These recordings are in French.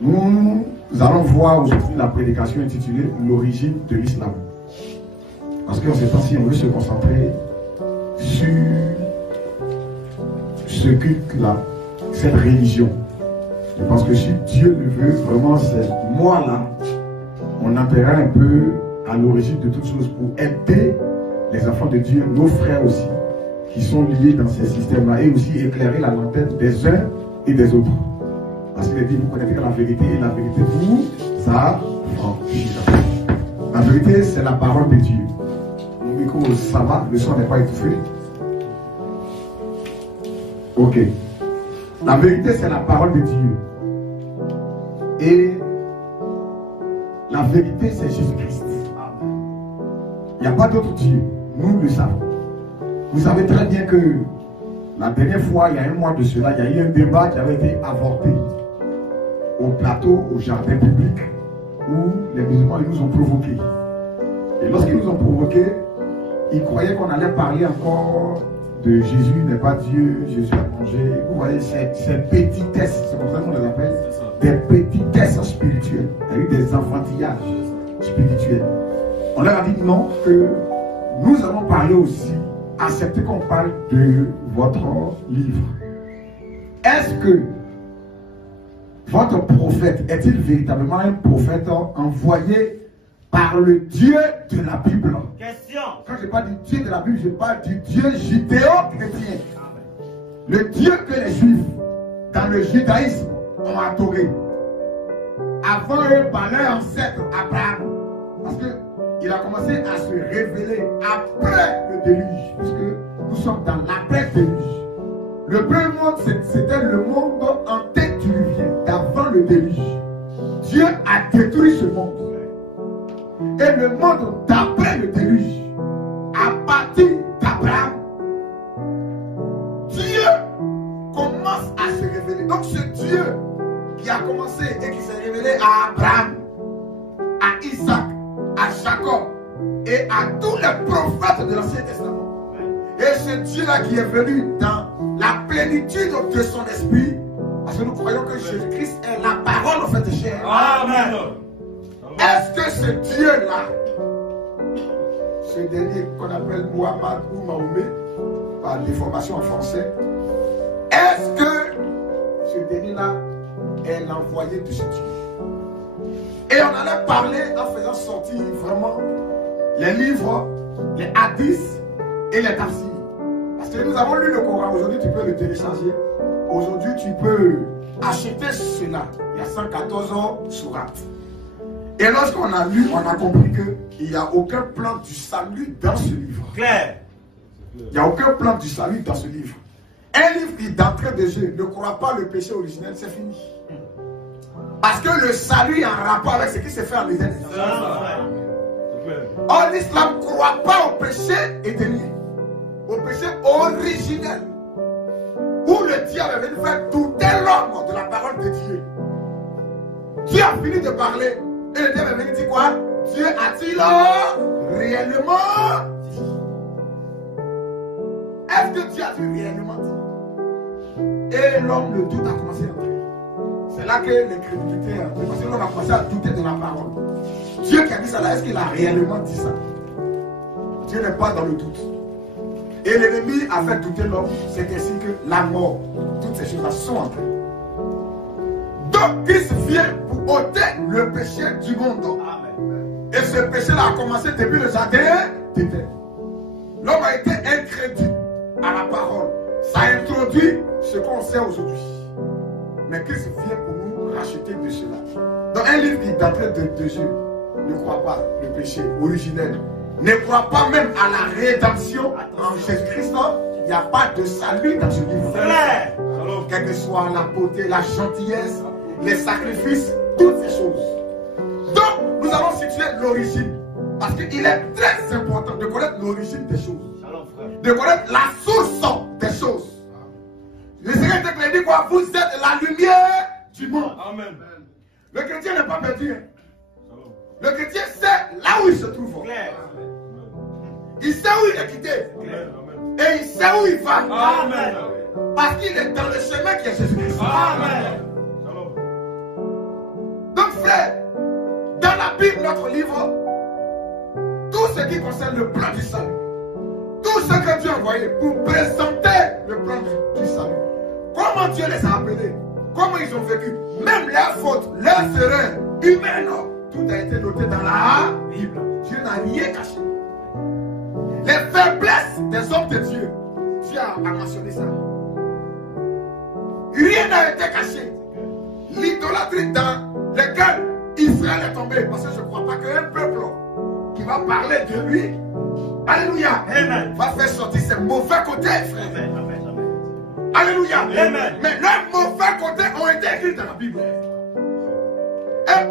Nous allons voir aujourd'hui la prédication intitulée l'origine de l'islam. Parce qu'en ces temps-ci, on veut se concentrer sur ce culte-là, cette religion. Je pense que si Dieu le veut, vraiment, c'est moi-là, on appellera un peu à l'origine de toutes choses pour aider les enfants de Dieu, nos frères aussi, qui sont liés dans ces systèmes-là, et aussi éclairer la lanterne des uns et des autres. Parce qu'il a dit, vous connaissez la vérité, et la vérité vous affranchira. La vérité, c'est la parole de Dieu. Mon micro, ça va, le son n'est pas étouffé. Ok. La vérité, c'est la parole de Dieu. Et la vérité, c'est Jésus-Christ. Il n'y a pas d'autre Dieu. Nous le savons. Vous savez très bien que la dernière fois, il y a un mois de cela, il y a eu un débat qui avait été avorté au plateau, au jardin public, où les musulmans nous ont provoqués. Et lorsqu'ils nous ont provoqués, ils croyaient qu'on allait parler encore de Jésus n'est pas Dieu, Jésus a mangé. Vous voyez, ces petitesses, c'est comme ça qu'on les appelle, des petitesses spirituelles. Il y a eu des enfantillages spirituels. On leur a dit non, que nous allons parler aussi, accepter qu'on parle de votre livre. Est-ce que votre prophète est-il véritablement un prophète envoyé par le Dieu de la Bible? Question. Quand je parle du Dieu de la Bible, je parle du Dieu judéo-chrétien. Le Dieu que les Juifs, dans le judaïsme, ont adoré. Avant eux, par leur ancêtre Abraham. Parce qu'il a commencé à se révéler après le déluge. Puisque nous sommes dans l'après-déluge. Le premier monde, c'était le monde antédiluvien, d'avant le déluge. Dieu a détruit ce monde. Et le monde d'après le déluge, à partir d'Abraham, Dieu commence à se révéler. Donc ce Dieu qui a commencé et qui s'est révélé à Abraham, à Isaac, à Jacob et à tous les prophètes de l'Ancien Testament. Et ce Dieu-là qui est venu dans la plénitude de son esprit, parce que nous croyons que Jésus-Christ est la parole en fait chair. Amen. Est-ce que ce Dieu-là, ce dernier qu'on appelle Muhammad ou Mahomet, par déformation en français, est-ce que ce dernier-là est l'envoyé de ce Dieu? Et on allait parler en faisant sortir vraiment les livres, les hadiths et les tafsirs. Parce que nous avons lu le Coran, aujourd'hui tu peux le télécharger. Aujourd'hui tu peux acheter cela. Il y a 114 sourates. Et lorsqu'on a lu, on a compris qu'il n'y a aucun plan du salut dans ce livre. Claire. Il n'y a aucun plan du salut dans ce livre. Un livre qui d'entrée de jeu ne croit pas le péché originel, c'est fini. Parce que le salut est en rapport avec ce qui s'est fait en Éden. Or, l'islam ne croit pas au péché éternel, au péché originel, où le diable est venu faire douter l'homme de la parole de Dieu. Dieu a fini de parler. Et le diable est venu dire quoi? Dieu a-t-il réellement dit? Est-ce que Dieu a-t-il réellement dit? Et l'homme, le doute a commencé à entrer. C'est là que l'incrédulité a entré. Parce que l'homme a commencé à douter de la parole. Dieu qui a dit ça là, est-ce qu'il a réellement dit ça? Dieu n'est pas dans le doute. Et l'ennemi a fait douter l'homme. C'est ainsi que la mort, toutes ces choses-là sont entrées. Donc Christ vient pour ôter le péché du monde. Amen. Et ce péché-là a commencé depuis le jardin d'Éden. L'homme a été incrédule à la parole. Ça a introduit ce qu'on sait aujourd'hui. Mais Christ vient pour nous racheter de cela. Dans un livre qui d'entrée de jeu ne croit pas le péché originel, ne croit pas même à la rédemption en Jésus-Christ, il n'y a pas de salut dans ce livre. Quelle que soit la beauté, la gentillesse, les sacrifices, toutes ces choses. Donc, nous allons situer l'origine. Parce qu'il est très important de connaître l'origine des choses. De connaître la source des choses. Le Seigneur te dit quoi? Vous êtes la lumière du monde. Amen. Le chrétien n'est pas perdu. Le chrétien sait là où il se trouve. Il sait où il est quitté. Et il sait où il va. Amen. Parce qu'il est dans le chemin qui est Jésus-Christ. Amen. frères, dans la Bible, notre livre, tout ce qui concerne le plan du salut, tout ce que Dieu a envoyé pour présenter le plan du salut, comment Dieu les a appelés, comment ils ont vécu, même leurs fautes, leurs erreurs humaines, tout a été noté dans la Bible. Dieu n'a rien caché. Les faiblesses des hommes de Dieu, Dieu a mentionné ça. Rien n'a été caché. L'idolâtrie dans laquelle Israël est tombé, parce que je ne crois pas qu'un peuple qui va parler de lui, alléluia, amen, va faire sortir ses mauvais côtés, frère. Amen, amen, amen. Alléluia, amen. Mais leurs mauvais côtés ont été écrits dans la Bible. Et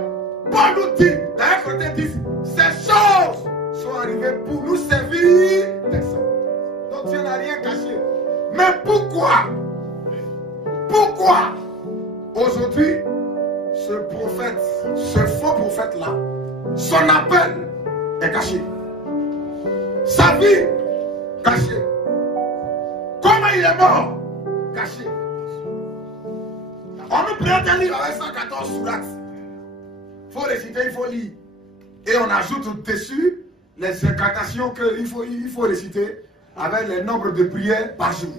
Paul nous dit, d'un côté dit, ces choses sont arrivées pour nous servir d'exemple. Donc Dieu n'a rien caché. Mais pourquoi aujourd'hui ce prophète, ce faux prophète-là, son appel est caché? Sa vie cachée. Comment il est mort? Caché. On nous prête un livre avec 114 sourates. Il faut réciter, il faut lire. Et on ajoute dessus les incantations qu'il faut réciter avec le nombre de prières par jour.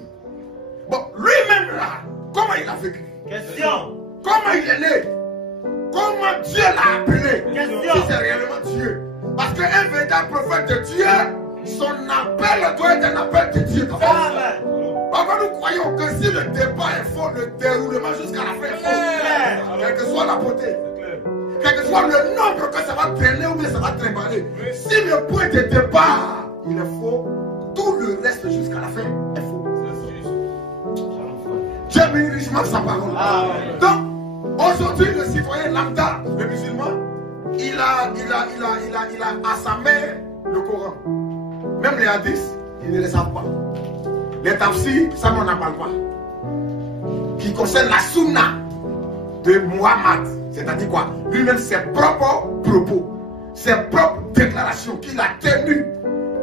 Bon, lui-même là, comment il a vécu? Question. Comment il est né? Comment Dieu l'a appelé? Question. Si c'est réellement Dieu. Parce qu'un véritable prophète de Dieu, son appel doit être un appel de Dieu. Parfois nous croyons que si le départ est faux, le déroulement jusqu'à la fin est faux. Quelle que soit la beauté, quel que soit le nombre que ça va traîner ou bien ça va trimballer, si le point de départ il est faux, tout le reste jusqu'à la fin est faux. Dieu bénit richement sa parole. Donc, aujourd'hui, le citoyen lambda, le musulman, il a à sa main le Coran. Même les hadiths, ils ne les savent pas. Les tafsirs, ça on n'en parle pas. Qui concerne la sunna de Muhammad, c'est-à-dire quoi? Lui-même, ses propres propos, ses propres déclarations qu'il a tenues.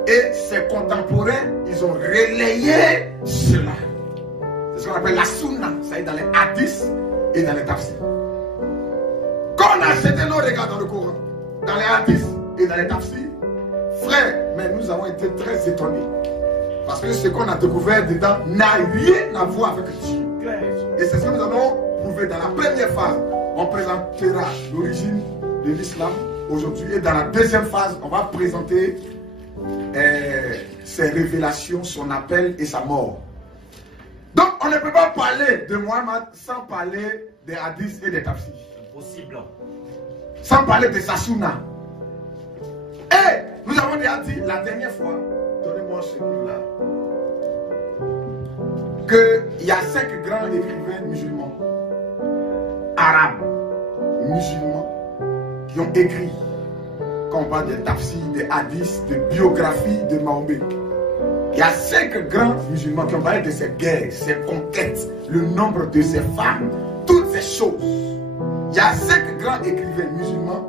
Et ses contemporains, ils ont relayé cela. C'est ce qu'on appelle la sunna. Ça est dans les hadiths et dans les tafsirs. Quand on a jeté nos regards dans le Coran, dans les hadiths et dans les tafsirs, frère, mais nous avons été très étonnés. Parce que ce qu'on a découvert dedans n'a rien à voir avec Dieu. Et c'est ce que nous allons prouver dans la première phase. On présentera l'origine de l'islam aujourd'hui. Et dans la deuxième phase, on va présenter ses révélations, son appel et sa mort. Donc, on ne peut pas parler de Muhammad sans parler des hadiths et des tafsirs. Impossible. Sans parler de sa sunna. Et nous avons déjà dit la dernière fois, donnez-moi ce livre-là, qu'il y a 5 grands écrivains musulmans, arabes, musulmans, qui ont écrit, quand on parle des tafsirs, des hadiths, des biographies de Mahomet. Il y a 5 grands musulmans qui ont parlé de ses guerres, ses conquêtes, le nombre de ses femmes, toutes ces choses. Il y a 5 grands écrivains musulmans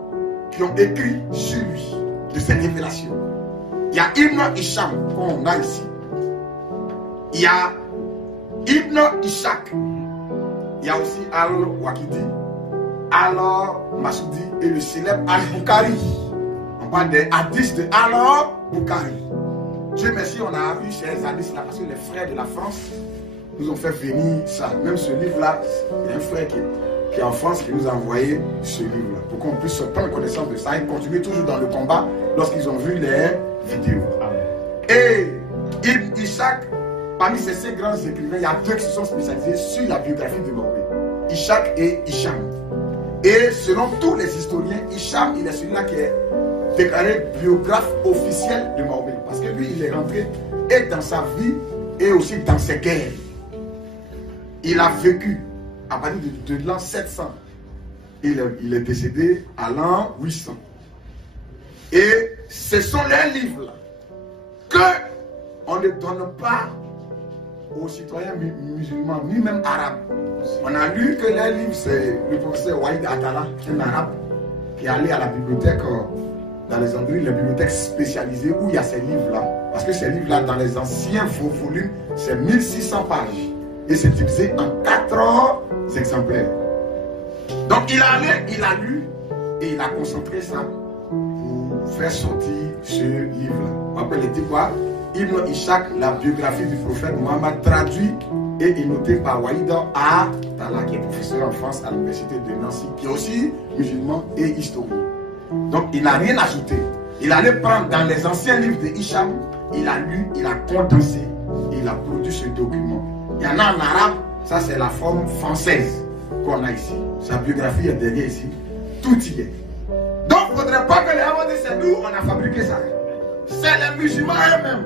qui ont écrit sur lui, de ses révélations. Il y a Ibn Hisham, qu'on a ici. Il y a Ibn Ishaq. Il y a aussi Al-Waqidi, Al-Masoudi et le célèbre Al-Bukhari. On parle des hadiths de Al-Bukhari. Dieu merci, on a vu ces hadiths là parce que les frères de la France nous ont fait venir ça. Même ce livre-là, il y a un frère qui est en France qui nous a envoyé ce livre-là pour qu'on puisse prendre connaissance de ça et continuer toujours dans le combat lorsqu'ils ont vu les vidéos. Et Ibn Ishaq, parmi ces 5 grands écrivains, il y a 2 qui se sont spécialisés sur la biographie de Mahomet. Ishaq et Hisham. Et selon tous les historiens, Hisham, il est celui-là qui est déclaré biographe officiel de Mahomet. Parce que lui, il est rentré et dans sa vie et aussi dans ses guerres. Il a vécu à partir de l'an 700. Il est décédé à l'an 800. Et ce sont les livres qu'on ne donne pas aux citoyens musulmans, ni même arabes. On a lu que les livres, c'est le professeur Waïd Atala, un arabe, qui est allé à la bibliothèque d'Alexandrie, la bibliothèque spécialisée où il y a ces livres-là. Parce que ces livres-là, dans les anciens volumes, c'est 1600 pages. Et c'est divisé en 4 exemplaires. Donc il est allé, il a lu, Et il a concentré ça pour faire sortir ce livre-là. On appelle le titre quoi? Ibn Ishaq, la biographie du prophète Mohammed, traduit et noté par Waïda Atala, qui est professeur en France à l'université de Nancy, qui est aussi musulman et historien. Donc il n'a rien ajouté. Il allait prendre dans les anciens livres de Hicham, il a lu, il a condensé, et il a produit ce document. Il y en a en arabe, ça c'est la forme française qu'on a ici. Sa biographie est derrière ici, tout y est. Donc il ne faudrait pas que les gens disent c'est nous, on a fabriqué ça. C'est les musulmans eux-mêmes,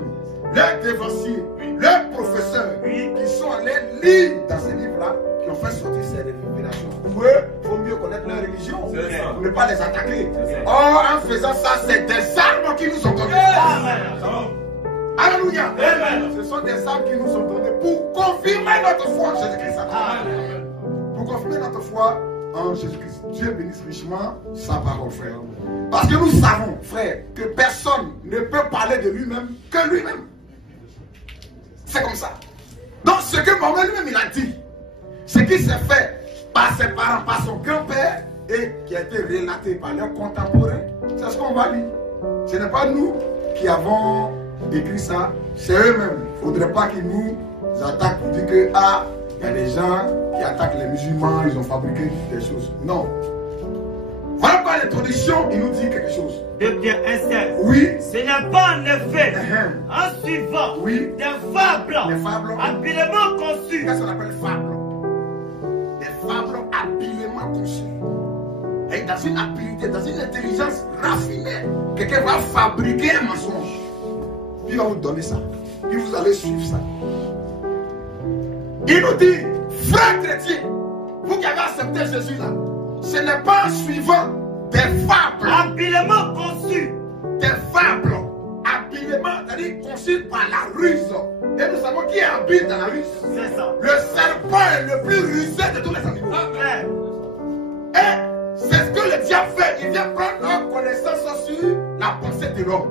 leurs dévanciers, leurs professeurs, qui sont allés lire dans ces livres-là, qui ont fait sortir ces révélations. Pour eux, il faut mieux connaître leur religion, pour ne pas les attaquer. Or, en faisant ça, c'est des armes qui nous sont données. Alléluia. Ce sont des armes qui nous sont données pour confirmer notre foi en Jésus-Christ. Pour confirmer notre foi en Jésus-Christ. Dieu bénisse richement sa parole, frère. Parce que nous savons, frère, que personne ne peut parler de lui-même que lui-même. C'est comme ça. Donc ce que Mohammed lui-même il a dit, ce qui s'est fait par ses parents, par son grand-père, et qui a été relaté par leurs contemporains, c'est ce qu'on va lire. Ce n'est pas nous qui avons écrit ça, c'est eux-mêmes. Il ne faudrait pas qu'ils nous attaquent pour dire que il y a des gens qui attaquent les musulmans, ils ont fabriqué des choses. Non. Voilà pourquoi l'introduction, il nous dit quelque chose. De bien Esther. Oui. Ce n'est pas en effet en suivant des fables habilement conçues. Qu'est-ce qu'on appelle fables? Des fables habilement conçues. Et dans une habileté, dans une intelligence raffinée, quelqu'un va fabriquer un mensonge. Puis il va vous donner ça. Puis vous allez suivre ça. Il nous dit, frères chrétiens, vous qui avez accepté Jésus là, ce n'est pas en suivant des fables habilement conçues. Des fables habilement, c'est-à-dire conçues par la ruse. Et nous savons qui est habile dans la ruse. C'est ça. Le serpent est le plus rusé de tous les animaux. Et c'est ce que le diable fait. Il vient prendre notre connaissance sur la pensée de l'homme.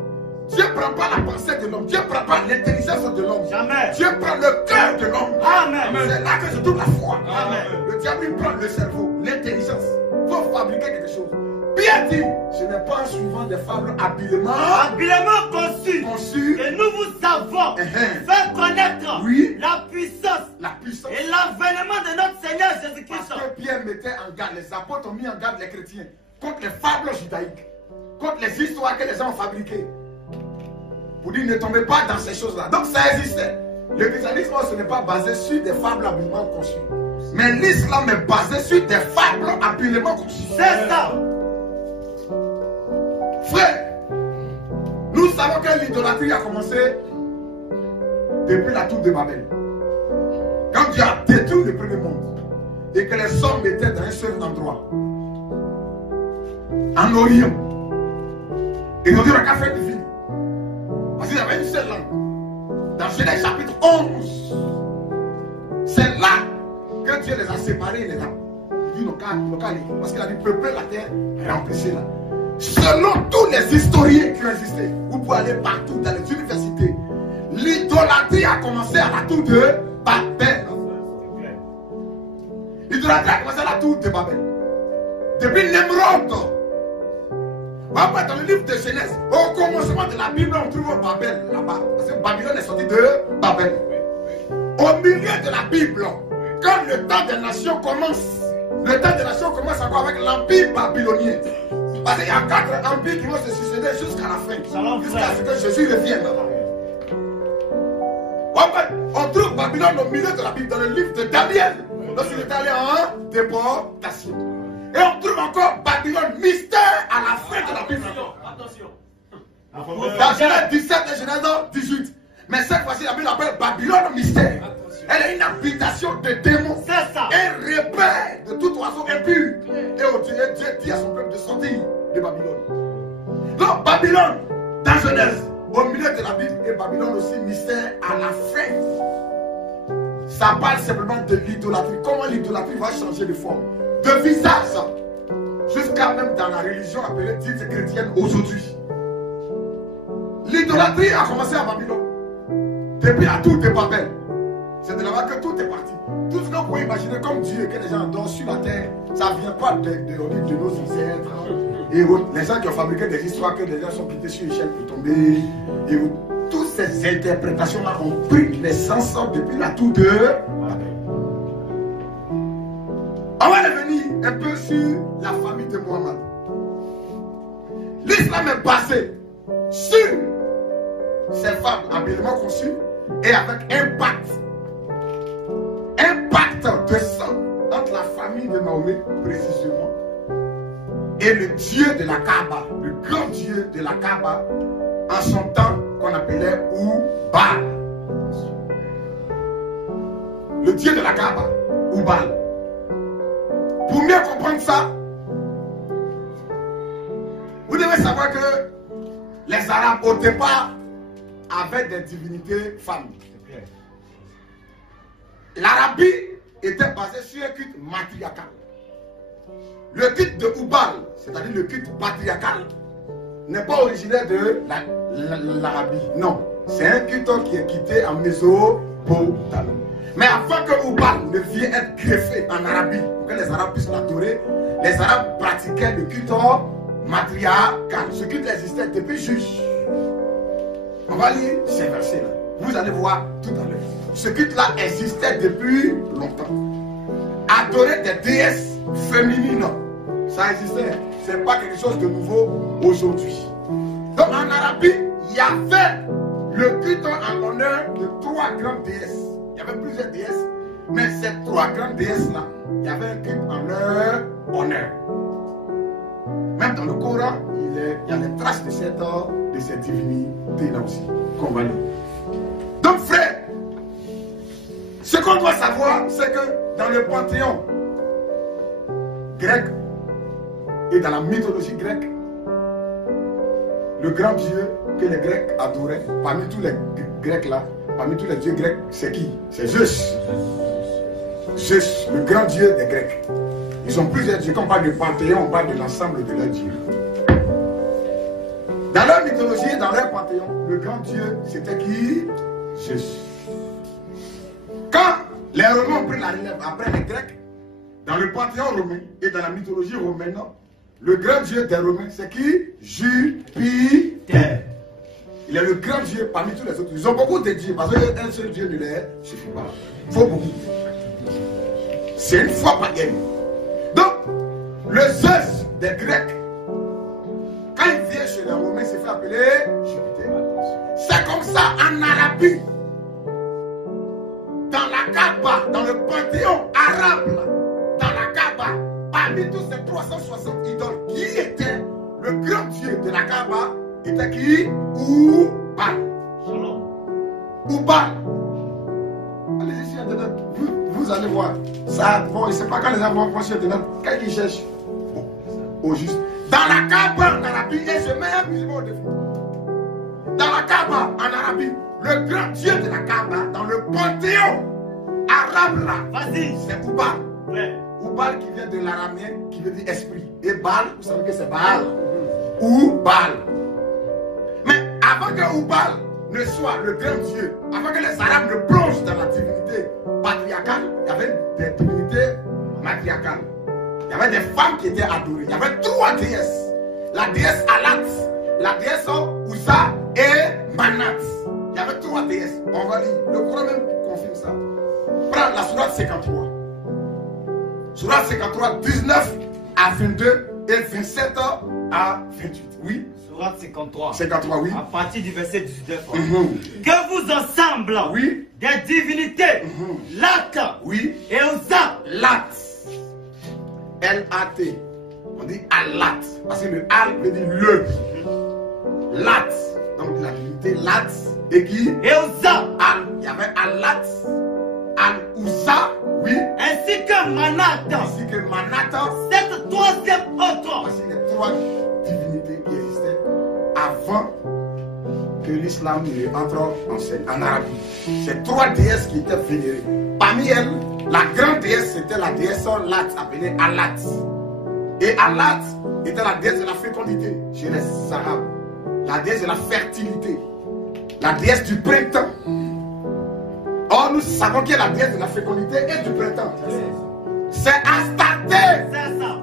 Dieu ne prend pas la pensée de l'homme. Dieu ne prend pas l'intelligence de l'homme. Jamais. Dieu prend le cœur de l'homme. Amen. C'est là que se trouve la foi. Amen. Le diable il prend le cerveau, l'intelligence. Il faut fabriquer quelque chose. Bien dit, ce n'est pas en suivant des fables habilement conçues que nous vous avons fait connaître la puissance et l'avènement de notre Seigneur Jésus-Christ. Parce que Pierre mettait en garde, les apôtres ont mis en garde les chrétiens contre les fables judaïques, contre les histoires que les gens ont fabriquées. Pour dire ne tombez pas dans ces choses-là. Donc ça existait. Le christianisme, ce n'est pas basé sur des fables habilement conçues. Mais l'islam est basé sur des fables habilement conçues. C'est ça. Frère, nous savons que l'idolâtrie a commencé depuis la tour de Babel. Quand Dieu a détruit le premier monde et que les hommes étaient dans un seul endroit, en Orient, ils ont dit on n'a qu'à faire du vide. Parce qu'il y avait une seule langue. Dans Genèse chapitre 11, c'est là que Dieu les a séparés et les a. Il dit localisés. Parce qu'il a dit peupler la terre, remplissez-la. Selon tous les historiens qui ont existé, vous pouvez aller partout dans les universités. L'idolâtrie a commencé à la tour de Babel. L'idolâtrie a commencé à la tour de Babel. Depuis Nemrod. Dans le livre de Genèse, au commencement de la Bible, on trouve Babel là-bas. Parce que Babylone est sorti de Babel. Au milieu de la Bible, quand le temps des nations commence, le temps des nations commence encore avec l'empire babylonien. Parce qu'il y a 4 empires qui vont se succéder jusqu'à la fin. Jusqu'à ce que Jésus revienne. On trouve Babylone au milieu de la Bible, dans le livre de Daniel, lorsqu'il est allé en déportation. Et on trouve encore Babylone, mystère à la fin de la Bible. Attention. Dans Genèse 17 et Genèse 18. Mais cette fois-ci, la Bible l'appelle Babylone mystère. Elle est une habitation de démons. C'est ça. Un repère de tout oiseau impur. Et Dieu dit à son peuple de sortir de Babylone. Donc Babylone, dans Genèse, au milieu de la Bible, et Babylone aussi mystère à la fin. Ça parle simplement de l'idolâtrie. Comment l'idolâtrie va changer de forme, de visage, jusqu'à même dans la religion appelée dite chrétienne aujourd'hui. L'idolâtrie a commencé à Babylone. Depuis la tour de Babel. C'est de là-bas que tout est parti. Tout ce que vous pouvez imaginer comme Dieu que les gens adorent sur la terre, ça ne vient pas de nos ancêtres. Et les gens qui ont fabriqué des histoires que les gens sont quittés sur l'échelle pour tomber. Et toutes ces interprétations-là ont pris naissance depuis la tour de Babel. On va revenir un peu sur la famille de Mohammed. L'islam est basé sur ces femmes habilement conçues et avec un pacte de sang entre la famille de Mahomet précisément et le Dieu de la Kaaba, le grand Dieu de la Kaaba en son temps qu'on appelait Oubal. Le Dieu de la Kaaba, Oubal. Pour mieux comprendre ça, vous devez savoir que les Arabes au départ avaient des divinités femmes. L'Arabie était basée sur un culte matriarcal. Le culte de Oubal, c'est-à-dire le culte patriarcal, n'est pas originaire de l'Arabie. Non, c'est un culte qui est quitté en Mésopotamie. Mais avant que Oubal ne vienne être greffé en Arabie, pour que les Arabes puissent l'adorer, les Arabes pratiquaient le culte matriarcal. Ce culte existait depuis Juge. On va lire ces versets-là. Vous allez voir tout à l'heure. Ce culte-là existait depuis longtemps. Adorer des déesses féminines, ça existait. Ce n'est pas quelque chose de nouveau aujourd'hui. Donc en Arabie, il y avait le culte en honneur de 3 grandes déesses. Il y avait plusieurs déesses, mais ces 3 grandes déesses-là, il y avait un culte en leur honneur. Même dans le Coran, il y a des traces de cette divinité-là aussi, qu'on va lire. Donc frère, ce qu'on doit savoir, c'est que dans le panthéon grec et dans la mythologie grecque, le grand Dieu que les Grecs adoraient, parmi tous les Grecs là, parmi tous les dieux grecs, c'est qui? C'est Zeus. Zeus, le grand Dieu des Grecs. Ils ont plusieurs dieux. Quand on parle de panthéon, on parle de l'ensemble de leurs dieux. Dans leur mythologie et dans leur panthéon, le grand Dieu, c'était qui? Zeus. Quand les Romains ont pris la relève après les Grecs, dans le panthéon romain et dans la mythologie romaine, le grand Dieu des Romains, c'est qui? Jupiter. Il est le grand Dieu parmi tous les autres. Ils ont beaucoup de dieux, parce qu'un seul Dieu ne les suffit pas. Il faut beaucoup. C'est une foi païenne. Donc, le Zeus des Grecs, quand il vient chez les Romains, il s'est fait appeler Jupiter. C'est comme ça en Arabie. Dans la Kaaba, dans le panthéon arabe, dans la Kaaba, parmi tous ces 360 idoles, qui était le grand Dieu de la Kaaba, était qui? Oubal. Oubal. Allez-y sur Internet, vous allez voir. Ça, bon, je ne sais pas quand les gens vont sur Internet, quand ils cherchent au juste. Dans la Kaaba en Arabie, et je mets un musulman au défi. Dans la Kaaba en Arabie, le grand Dieu de la Kaaba, dans le panthéon arabe là, c'est Oubal. Ouais. Oubal qui vient de l'araméen, qui veut dire esprit. Et Baal, vous savez que c'est Baal. Oubal. Mais avant que Oubal ne soit le grand Dieu, avant que les Arabes ne plongent dans la divinité patriarcale, il y avait des divinités matriarcales. Il y avait des femmes qui étaient adorées. Il y avait 3 déesses. La déesse Alat, la déesse Ouza et Manat. Il y avait 3 déesses. On va lire. Le Coran même confirme ça. Prends la sourate 53. Sourate 53, 19 à 22 et 27 à 28. Oui. Sourate 53. 53, oui. À partir du verset 19. Que vous ensemble, oui, des divinités, Lat, oui, et Ouza, Lat, L-A-T. On dit Alat, parce que le Al veut dire le. Lat, donc la divinité Lat, et qui? Et Ouza. Il y avait Alat, Al-Ouza, oui. Ainsi que Manat. Ainsi que Manat. Cette 3e autre. Voici les 3 divinités qui existaient avant que l'islam entre en Arabie. Ces 3 déesses qui étaient vénérées. Parmi elles, la grande déesse, c'était la déesse Lat, appelée Alat. Et Alat était la déesse de la fécondité chez les Arabes. La déesse de la fertilité. La déesse du printemps. Or, nous savons qu'il y a la déesse de la fécondité et du printemps. C'est Astarté. C'est ça.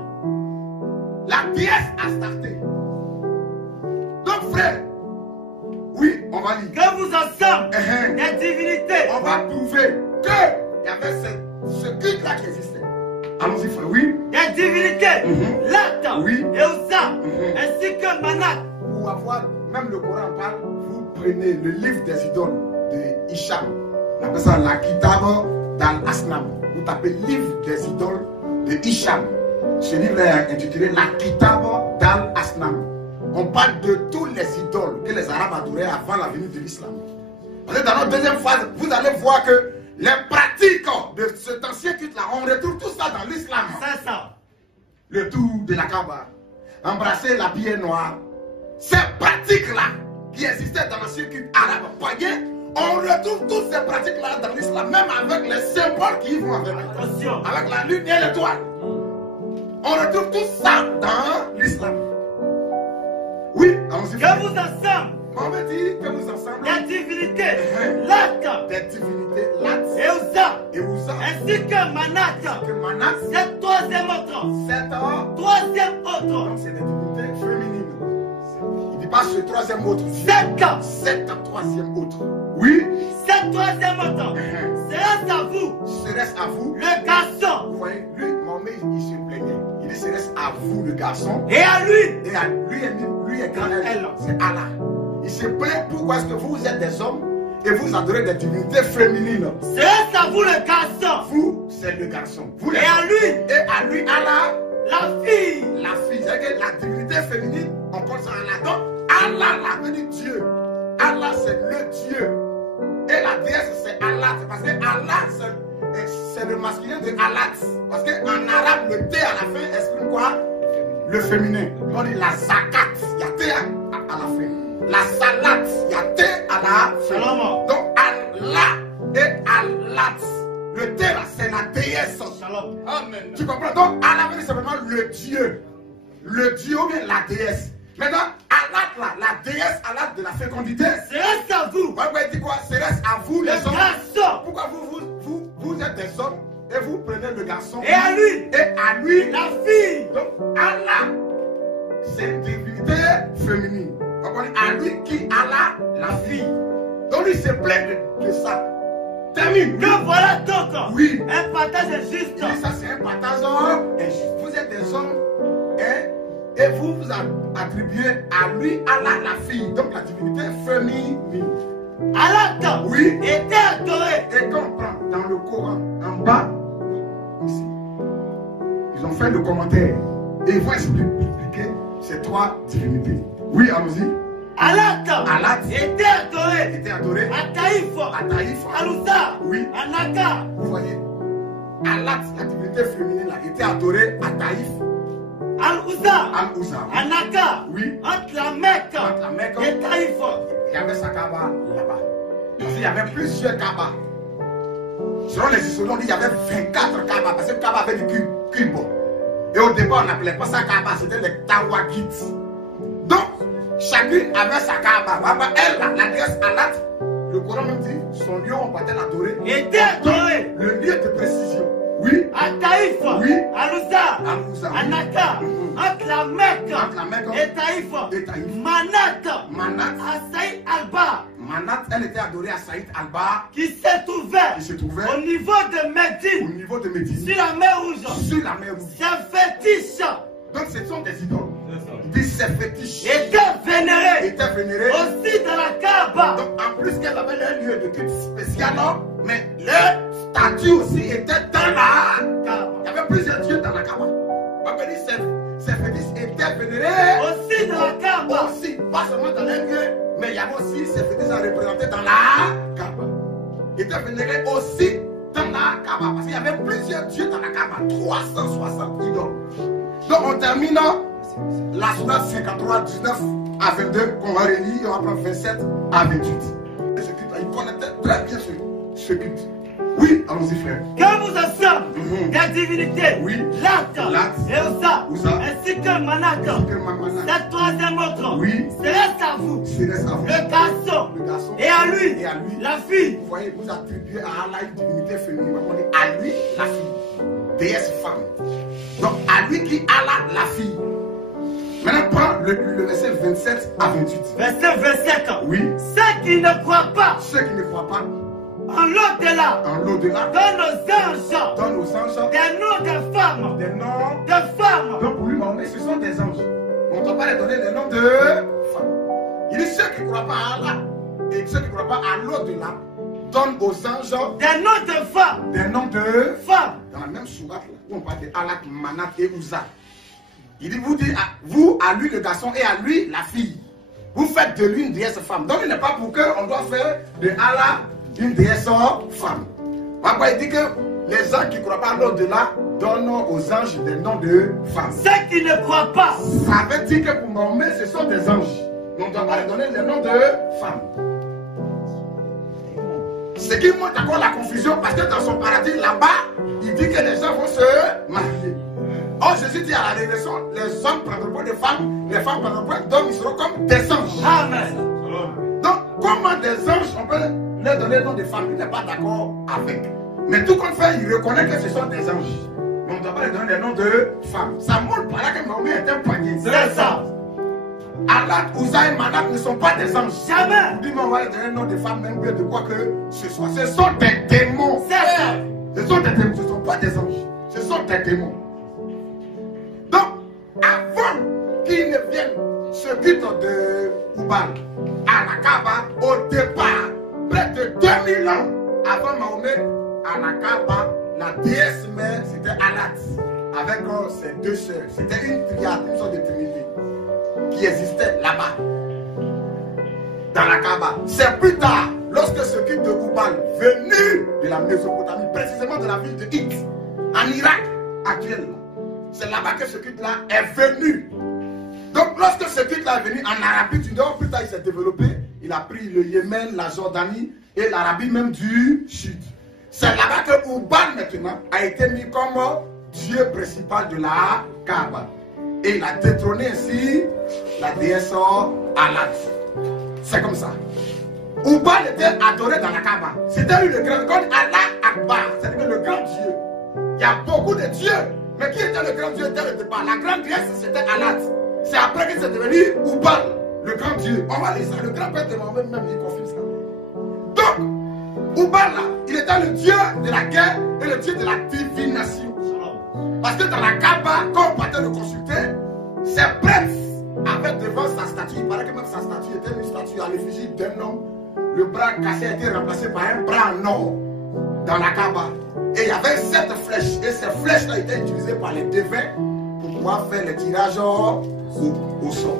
La déesse Astarté avait ce culte-là qui existait. Allons-y, frère, oui. Des divinités, Lat, oui. Eusa, ainsi que Manat. Pour avoir, même le Coran parle, vous prenez le livre des idoles de Hicham. On appelle ça la Kitab d'Al-Asnam. Vous tapez livre des idoles de Hicham. Ce livre est intitulé la Kitab d'Al-Asnam. On parle de tous les idoles que les Arabes adoraient avant la venue de l'islam. Parce que dans notre deuxième phase, vous allez voir que les pratiques de cet ancien culte-là, on retrouve tout ça dans l'islam. C'est ça. Le tour de la Kaaba, embrasser la pierre noire. Ces pratiques-là qui existaient dans l'ancien culte arabe païen, on retrouve toutes ces pratiques-là dans l'islam, même avec les symboles qui vont avec. Attention. Avec la lune et l'étoile. On retrouve tout ça dans l'islam. Oui, allons-y. Que vous ensemble. On me dit que vous ensemble. Des divinités, Lat, Des divinités, Lat, Eusa, et Ouza, ainsi que Manat. que Manat, C'est troisième autre. Troisième autre. Donc c'est des divinités féminines. Il ne dit pas ce troisième autre. Sept troisième autre. Oui. Cette troisième autre. Serait à vous. Serait-ce à vous. Le garçon. Vous voyez, lui, Mohamed, il se plaignait. Il dit serait-ce à vous le garçon. Et à lui. Et à lui est grand elle. C'est Allah. Il se plaint pourquoi est-ce que vous êtes des hommes et vous adorez des divinités féminines. Serait à vous le garçon. Vous, c'est le garçon. Vous, et à lui. Et à lui, Allah. La fille. La fille. C'est-à-dire que la divinité féminine, on compte ça Allah. Donc, Allah, la veut dire Dieu. Allah, c'est le Dieu. Et la déesse, c'est Allah. Parce que Allah, c'est le masculin de Allah. Parce qu'en arabe, le T à la fin exprime quoi? Le féminin. On dit la zakat. Il y a T à la fin. La salat. Il y a T à la fin. Donc, Allah et Allah. Le T là, c'est la déesse. Shalom. Amen. Tu comprends? Donc, Allah veut dire simplement le Dieu. Le Dieu ou bien la déesse. Maintenant, Allah, là, la déesse Allah de la fécondité. Serait à vous. Ouais, dit quoi? Serait à vous les hommes. Garçon. Pourquoi vous êtes des hommes et vous prenez le garçon. Et à lui. Et à lui. La fille. Donc, Allah, c'est une divinité féminine. Donc, on dit à lui qui Allah, la fille. Donc, il se plaint de ça. Termine. Que voilà donc. Oui. Un partage juste. Oui, ça c'est un partage injuste. Vous êtes des hommes et vous attribuez à lui, Allah, la fille. Donc la divinité féminine. Allah, oui, était adoré. Et quand on prend dans le Coran, en bas, ici, ils ont fait le commentaire et ils vont expliquer ces trois divinités. Oui, allons-y. Allah était adoré à Taïf, à Loussa, oui, à Naka. Vous voyez, Allah, la divinité féminine, là, était adorée à Taïf, Al-Ouza, à Naka, oui, entre la Mecque et Taïf. Il y avait sa Kaaba là-bas. Il y avait plusieurs Kaaba. Selon les historiens, il y avait 24 Kaaba, parce que Kaaba avait du cube. Et au départ, on n'appelait pas ça Kaaba, c'était les Tawagites. Donc, chacune avait sa Kaaba. Elle, la déesse Allah, le Coran même dit, son lieu, on va l'adorer. Était adoré. Le lieu de précision. Oui. À Taïf. Oui. À Louza. À Naka. Entre la Mecque et Taïf. Manat. À Saïd Alba. Manat, elle était adorée à Saïd Alba. Qui s'est ouvert. Au niveau de Médine. Sur la mer Rouge. C'est fétiche. Donc ce sont des idoles. Ils disent c'est fétiche. Était vénéré. Aussi dans la Kaaba. Donc en plus qu'elle avait un lieu de culte spécial, mais les statues aussi étaient dans la Kaaba. Il y avait plusieurs dieux dans la Kaaba. On peut dire ces fétiches étaient vénérés. Aussi dans la Kaaba. Aussi, pas seulement dans un lieu, mais il y avait aussi ces fétiches à représenter dans la Kaaba. Ils étaient vénérés aussi dans la Kaaba. Parce qu'il y avait plusieurs dieux dans la Kaaba. 360 idoles. Donc on termine la sourate 53, 19 à 22 qu'on va relire et on va prendre 27 à 28. Ce culte-là, il connaissait très bien ce culte. Oui, allons-y frère. Que vous ensemble des divinités, oui, Lat, Eusa, ainsi que Manat, cette troisième autre, oui, serait à vous, le garçon, et à lui, la fille. Vous voyez, vous attribuez à Allah une divinité féminine. On dit à lui, la fille, déesse femme. Donc à lui qui Allah, la fille. Maintenant, prends le verset 27 à 28. Verset 27. Oui. Ceux qui ne croient pas. Ceux qui ne croient pas. En l'au-delà. En l'au-delà. Donne aux anges. Des noms de femmes. Des noms de femmes. Donc pour lui, Mahomet, ce sont des anges. On ne doit pas les donner des noms de femmes. Il dit ceux qui ne croient pas à Allah et ceux qui ne croient pas à l'au-delà donnent aux anges des noms de femmes. Des noms de femmes. Dans la même sourate où on parle de Alat, Manat et Ouza. Il dit vous à lui le garçon et à lui la fille. Vous faites de lui une déesse femme. Donc il n'est pas pour qu'on doit faire de Allah une déesse femme. Après il dit que les gens qui ne croient pas à l'au-delà donnent aux anges des noms de femmes. Ceux qui ne croient pas. Ça veut dire que pour Mahomet, ce sont des anges. On ne doit pas leur donner les noms de femmes. Ce qui montre encore la confusion parce que dans son paradis là-bas, il dit que les gens vont se marier. Or Jésus dit à la révélation, les hommes prendront pas de femmes, les femmes prendront pas d'hommes, ils seront comme des anges. Amen. Donc comment des anges, on peut leur donner le nom de femmes? Il n'est pas d'accord avec. Mais tout compte fait, il reconnaît que ce sont des anges. Mais on ne doit pas leur donner les noms de femmes. Ça montre par là que Mahomet est un panier. C'est ça. Alat, Ouza et Manat ne sont pas des anges. Jamais. On dit, mais on va leur donner le nom de femmes, même de quoi que ce soit. Ce sont des démons. C'est ça. Ce sont des démons, ce ne sont pas des anges. Ce sont des démons. Donc, avant qu'ils ne viennent se culte de Oubal à la Kaaba, au départ, près de 2000 ans avant Mahomet, à la Kaaba, la déesse mère, c'était Alat, avec ses deux sœurs. C'était une triade, une sorte de trinité, qui existait là-bas, dans la Kaaba. C'est plus tard, lorsque ce culte de Oubal, venu de la Mésopotamie, précisément de la ville de Hit, en Irak actuel, c'est là-bas que ce culte-là est venu. Donc lorsque ce culte-là est venu en Arabie du Nord, plus tard il s'est développé, il a pris le Yémen, la Jordanie et l'Arabie même du Sud. C'est là-bas que Oubal maintenant a été mis comme dieu principal de la Kaaba. Et il a détrôné ainsi la déesse Alat. C'est comme ça. Oubal était adoré dans la Kaaba. C'était lui le grand, comme Allah Akbar, c'est-à-dire le grand dieu. Il y a beaucoup de dieux. Mais qui était le grand dieu dès le départ? La grande déesse, c'était Alat. C'est après que c'est devenu Oubal, le grand dieu. On va lire ça. Le grand-père de Mahomet même, il confirme ça. Donc, Oubal, là, il était le dieu de la guerre et le dieu de la divination. Parce que dans la Kaaba, quand on partait de consulter, ses prêtres avaient devant sa statue. Il paraît que même sa statue était une statue à l'effigie d'un homme. Le bras cassé a été remplacé par un bras en or dans la Kaaba. Et il y avait 7 flèches. Et ces flèches-là étaient utilisées par les devins pour pouvoir faire les tirages au sort.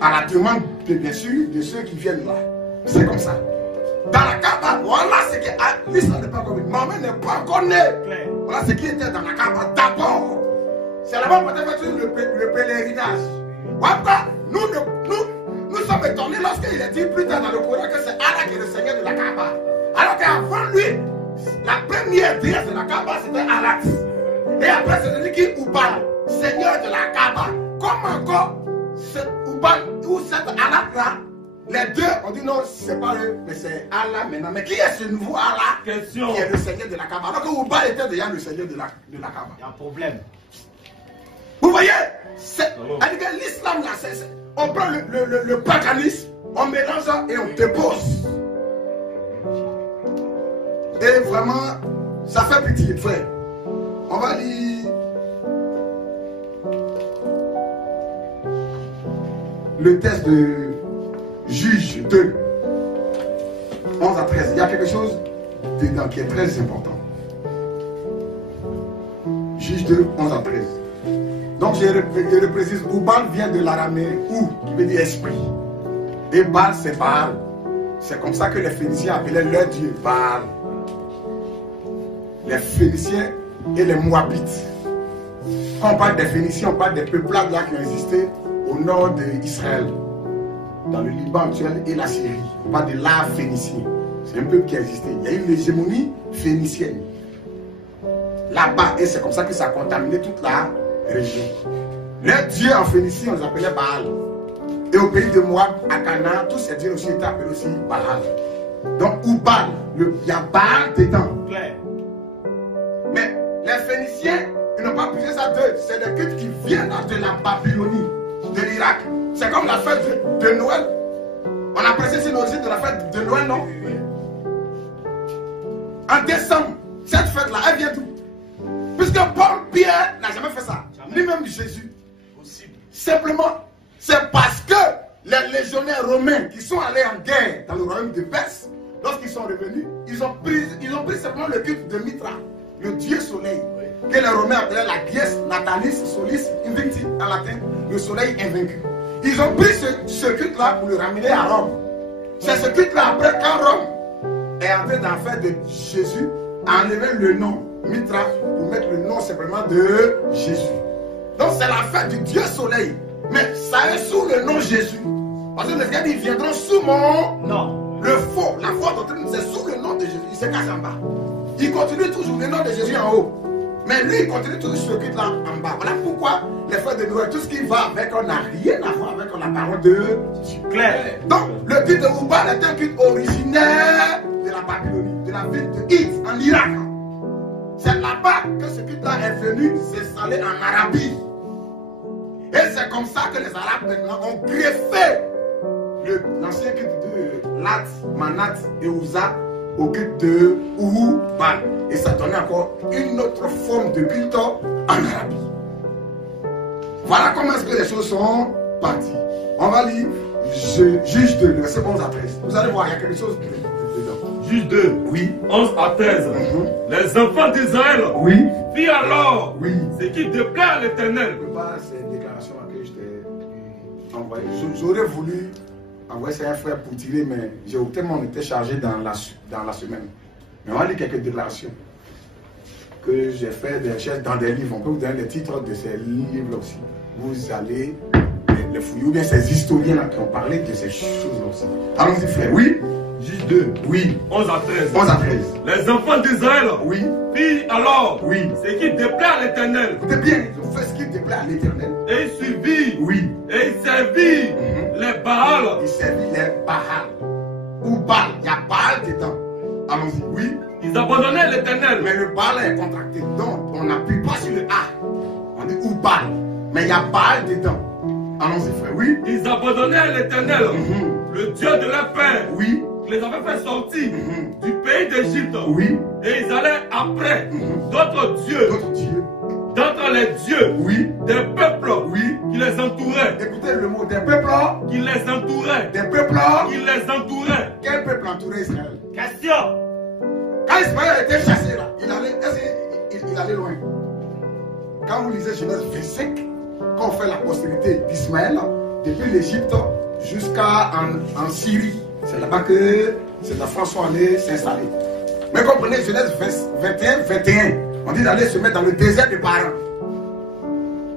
À la demande, bien sûr, de ceux qui viennent là. C'est comme ça. Dans la Kaaba, voilà ce qui est. L'histoire n'est pas comme ça. Mahomet n'est pas encore né. Voilà ce qui était dans la Kaaba d'abord. C'est là-bas qu'on a fait le pèlerinage. Voilà, nous sommes étonnés lorsqu'il est dit plus tard dans le Coran que c'est Allah qui est le Seigneur de la Kaaba. Alors qu'avant lui, la première déesse de la Kaaba, c'était Alat. Et après, c'est devenu qui? Oubal, Seigneur de la Kaaba. Comme encore, cet Oubal ou cette Alat-là, les deux, on dit non, c'est pas eux, mais c'est Allah maintenant. Mais qui est ce nouveau Allah qui est le Seigneur de la Kaaba? Alors que Oubal était déjà le Seigneur de la Kaaba. Il y a un problème. Vous voyez, l'islam là, on prend le paganisme, on mélange et on dépose. Et vraiment, ça fait pitié, frère. On va lire le texte de Juge 2, 11 à 13. Il y a quelque chose dedans qui est très important. Juge 2, 11 à 13. Donc je le précise, Oubal vient de l'araméen ou, qui veut dire esprit. Et Baal, c'est Baal. C'est comme ça que les Phéniciens appelaient leur dieu Baal. Les Phéniciens et les Moabites. Quand on parle des Phéniciens, on parle des peuplades là qui ont existé au nord d'Israël, dans le Liban actuel et la Syrie. On parle de l'art phénicien. C'est un peuple qui a existé. Il y a eu une hégémonie phénicienne là-bas, et c'est comme ça que ça a contaminé toute la région. Les dieux en Phénicie, on les appelait Baal. Et au pays de Moab, à Canaan, tous ces dieux aussi étaient appelés aussi Baal. Donc, Oubal, il y a Baal dedans. Mais les Phéniciens, ils n'ont pas pris ça d'eux. C'est des cultes qui viennent de la Babylonie, de l'Irak. C'est comme la fête de Noël. On apprécie l'origine de la fête de Noël, non? En décembre, cette fête-là, elle vient d'où? Puisque Pierre n'a jamais fait ça, ni même Jésus. Simplement, c'est parce que les légionnaires romains qui sont allés en guerre dans le royaume de Perse, lorsqu'ils sont revenus, ils ont pris simplement le culte de Mitra, le dieu soleil, que les Romains appelaient la dies natalis solis invicti en latin, le soleil invaincu. Ils ont pris ce culte-là pour le ramener à Rome. C'est ce culte-là, après, quand Rome est en train d'en faire de Jésus, a enlevé le nom Mitra pour mettre le nom simplement de Jésus. Donc c'est la fête du Dieu soleil. Mais ça est sous le nom Jésus. Parce que le Seigneur dit, ils viendront sous mon nom. Le faux, la fausse doctrine, c'est sous le nom de Jésus. Il se cache en bas. Il continue toujours le nom de Jésus en haut. Mais lui, il continue toujours ce culte là en bas. Voilà pourquoi les frères de Noël, tout ce qui va avec, on n'a rien à voir avec la parole de Jésus. Claire. Donc, le culte de Oubal est un culte originaire de la Babylonie, de la ville de Hit, en Irak. C'est là-bas que ce culte-là est venu s'installer en Arabie. Et c'est comme ça que les Arabes maintenant ont greffé l'ancien culte de Lat, Manat et Ouza au culte de Oubal. Et ça donnait encore une autre forme de culte en Arabie. Voilà comment est-ce que les choses sont parties. On va lire Juge 2, le verset 11 à 13. Vous allez voir, il y a quelque chose dedans. Juge 2, oui. 11 à 13. Les enfants d'Israël, oui. Fit alors, oui. Ce qui déplaît à l'Éternel. Je ne peux pas ces déclarations que je t'ai envoyées. J'aurais voulu envoyer ça à un frère pour tirer, mais j'ai tellement été chargé dans la semaine. Mais on va lire quelques déclarations que j'ai fait des recherches dans des livres. On peut vous donner les titres de ces livres aussi. Vous allez les fouiller, ou bien ces historiens-là qui ont parlé de ces choses-là aussi. Allons-y, frère. Oui. Juge 2, oui. 11 à 13. 11 à 13. Les enfants d'Israël, oui. Fit alors, oui. Ce qui déplaît à l'Éternel. Écoutez bien, ils ont fait ce qui déplaît à l'Éternel. Et ils suivirent, oui. Et ils servirent les Baals. Ils servirent les Baals. Ou Baal, il y a Baal dedans. Allons-y, oui. Ils abandonnaient l'Éternel. Mais le Baal est contracté, donc on n'appuie pas sur le A. On dit ou Baal. Mais il y a Baal dedans. Allons-y, frère, oui. Ils abandonnaient l'Éternel, le Dieu de leur père. Oui. Qui les avait fait sortir du pays d'Égypte. Oui. Et ils allaient après d'autres dieux. D'autres dieux. D'entre les dieux. Oui. Des peuples. Oui. Qui les entouraient. Écoutez le mot des peuples. Qui les entouraient. Des peuples. Qui les entouraient. Quel peuple entourait Israël? Question. Quand Israël était chassé là, il allait loin. Quand vous lisez Genèse 25, quand on fait la postérité d'Ismaël, depuis l'Égypte jusqu'à en Syrie, c'est là-bas que ces enfants sont allés s'installer. Mais comprenez, Genèse 21, on dit d'aller se mettre dans le désert de Paran.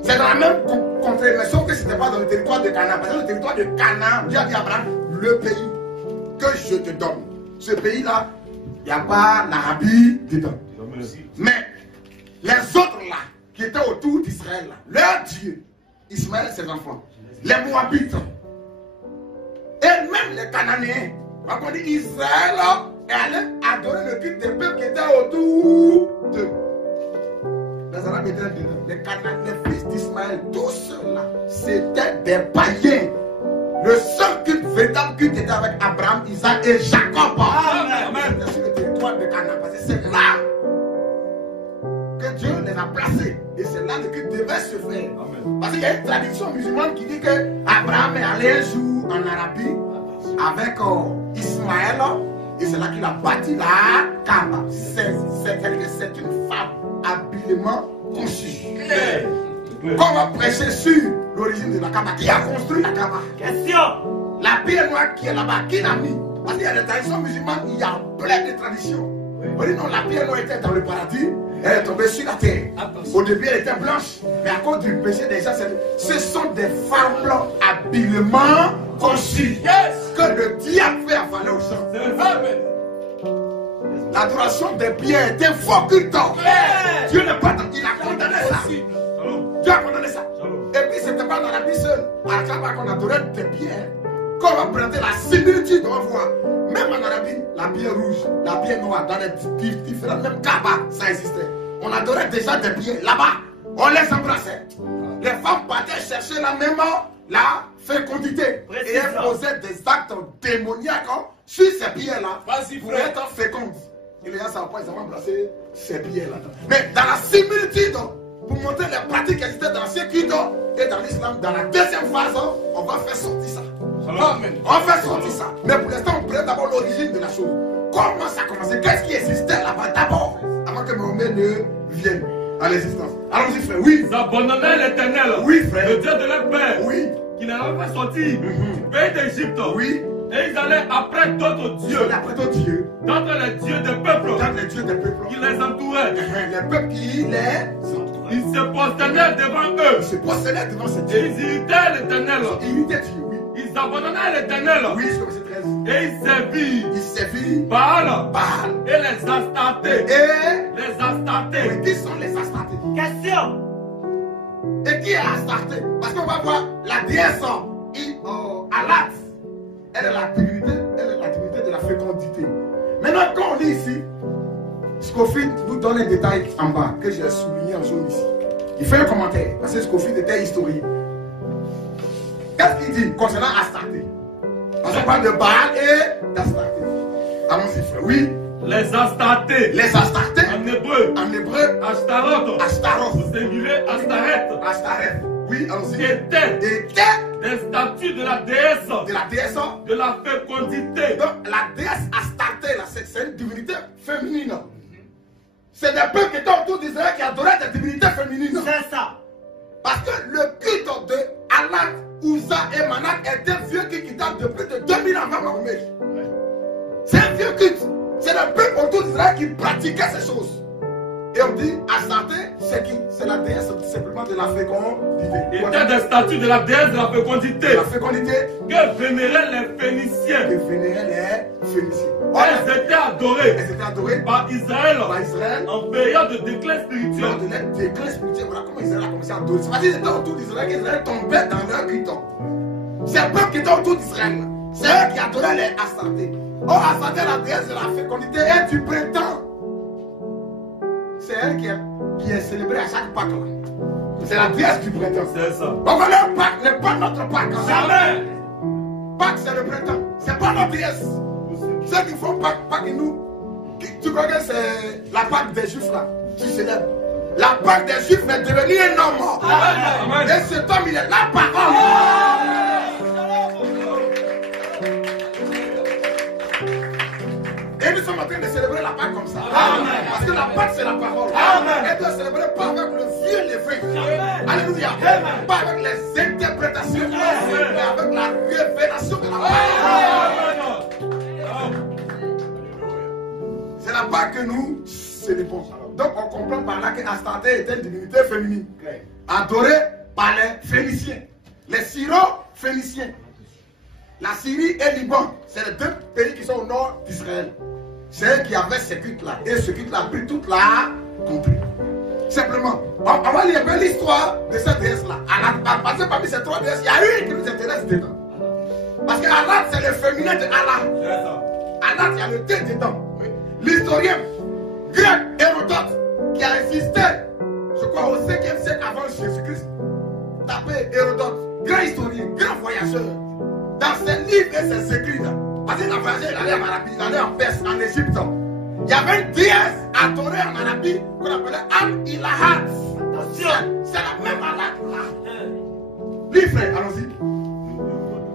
C'est dans la même contrée, mais sauf que ce n'était pas dans le territoire de Canaan. Parce que le territoire de Canaan, Dieu a dit à Abraham, le pays que je te donne. Ce pays-là, il n'y a pas l'Arabie dedans. Mais les autres là, qui étaient autour d'Israël, leur Dieu, Ismaël et ses enfants, les Moabites, et même les Cananéens, on dit Israël est allé adorer le culte des peuples qui étaient autour d'eux. Les Arabes étaient dedans, les Cananéens, les fils d'Ismaël, tous ceux-là, c'était des païens. Le seul culte, véritable culte était avec Abraham, Isaac et Jacob. Amen. C'était sur le territoire de Canaan, parce que c'est là que Dieu les a placés. Et c'est là que le culte devait se faire. Amen. Parce qu'il y a une tradition musulmane qui dit que Abraham est allé un jour en Arabie avec Ismaël. Et c'est là qu'il a bâti la Kaaba. C'est une femme habilement conçue. Comment prêcher sur l'origine de la Kaaba? Qui a construit la Kaaba? Question. La pierre noire qui est là-bas, qui l'a mis? Parce qu'il y a des traditions musulmanes, il y a plein de traditions. On dit non, la pierre noire était dans le paradis, elle est tombée sur la terre. Au début, elle était blanche, mais à cause du péché des gens, ce sont des femmes habilement conçues. Que le diable fait avaler au sang. L'adoration des pierres était faux culte. Dieu n'est pas il a condamné ça. Dieu a condamné ça. Et puis c'était pas dans la vie seule. À Kaaba qu'on adorait des pierres. Quand on va présenter la similitude, on va voir. Même en Arabie, la pierre rouge, la pierre noire, dans les différents, même Kaaba, ça existait. On adorait déjà des pierres. Là-bas, on les embrassait. Les femmes partaient chercher la même la fécondité. Et elles faisaient des actes démoniaques sur ces pierres-là pour être fécondes. Et les gens savent pas, ils ont embrassé ses pieds là-dedans. Mais dans la similitude, pour montrer les pratiques qui existaient dans l'ancien culte et dans l'islam, dans la deuxième phase, on va faire sortir ça. Amen. On va faire sortir ça. Mais pour l'instant, on prend d'abord l'origine de la chose. Comment ça a commencé? Qu'est-ce qui existait là-bas d'abord, avant que Mahomet ne vienne à l'existence? Allons-y, frère. Oui. Ils abandonnaient l'Éternel. Oui, frère. Le Dieu de leur père. Oui. Qui les avait fait sortir du pays d'Égypte. Oui. Et ils allaient après d'autres dieux. Après d'autres dieux. D'autres les dieux des peuples. D'autres les dieux des peuples. Qui les entouraient. Les peuples qui les entouraient. Ils se prosternaient devant eux. Ils se prosternaient devant ces dieux. Et ils irritaient l'Éternel. Ils irritaient Dieu, oui. Ils abandonnaient l'Éternel. Oui, c'est comme c'est 13. Et ils servirent. Ils servirent Baal. Baal. Et les Astartés. Et les Astartés. Oui, qui sont les Astartés? Question. Et qui est Astarté? Parce qu'on va voir la déesse Alat. Elle est la divinité de la fécondité. Maintenant, quand on lit ici, Scofield nous donne un détail en bas que j'ai souligné en jaune ici. Il fait un commentaire parce que Scofield était historien. Qu'est-ce qu'il dit concernant Astarté? Parce qu'on parle de Baal et d'Astarté. Allons-y, frère. Oui. Les Astartés. Les Astartés. En hébreu. En hébreu. Ashtaroth. Ashtaroth. Au singulier Astareth. Astareth. Oui, allons-y. Étaient des statues de la déesse. De la déesse. De la fécondité. Donc la déesse Astarté, c'est une divinité féminine. C'est des peuples qui étaient autour d'Israël qui adoraient des divinités féminines. C'est ça. Parce que le culte de Alat, Uza et Manat est un vieux culte qui date de plus de 2000 ans avant Mahomet. C'est un vieux culte. C'est le peuple autour d'Israël qui pratiquait ces choses. Et on dit Astarté, c'est qui? C'est la déesse simplement de la fécondité. Étaient des statues de la déesse de la fécondité. La fécondité Que vénéraient les Phéniciens. que vénéraient les Phéniciens. Elles étaient adorées. Elles étaient adorées par Israël. Par Israël. En période de déclin spirituel. Lors de leur déclin spirituel, voilà comment Israël a commencé à adorer. C'est parce qu'ils étaient autour d'Israël qu'Israël tombait dans leur culte. C'est un peuple qui était autour d'Israël. C'est eux qui adoraient les Astartés. Or, Astarté, la déesse de la fécondité et du printemps. C'est elle qui est célébrée à chaque Pâques. C'est la déesse du printemps. C'est ça. Donc le Pâques n'est pas notre Pâques. Jamais. Pâques, c'est le printemps. C'est pas notre déesse. Ceux qui font Pâques, nous. Tu crois que c'est la Pâques des Juifs là? Tu célèbres. La Pâques des Juifs est devenue un homme. Amen. Et cet homme, il est la parole. Et nous sommes en train de célébrer la Pâque comme ça. Amen. Parce que la Pâque, c'est la parole. Amen. Et de célébrer pas avec le vieux lévêque. Amen. Alléluia. Amen. Pas avec les interprétations, Amen. mais avec la révélation de la parole. C'est la Pâque que nous célébrons. Donc on comprend par là que Astarté était une divinité féminine. Adorée par les Phéniciens. Les Syro-Phéniciens. La Syrie et le Liban, c'est les deux pays qui sont au nord d'Israël. C'est eux qui avaient ce culte-là. Et ce culte-là a pris toute la contrée. Simplement, on va lire un peu l'histoire de cette déesse-là. Parce que parmi ces trois déesses, il y a une qui nous intéresse dedans. Parce que Alat, c'est le féminin de Allah. Alat, il y a le T dedans. L'historien grec Hérodote, qui a existé, je crois, au 5e siècle avant Jésus-Christ, tapé Hérodote, grand historien, grand voyageur. Dans ses livres et ses écrits, parce qu'il a voyagé, il allait en Arabie, il allait en Perse, en Égypte. Il y avait une déesse adorée en Arabie qu'on appelait Al-Ilahat. Attention, c'est la même Allah là. Lui, frère, allons-y.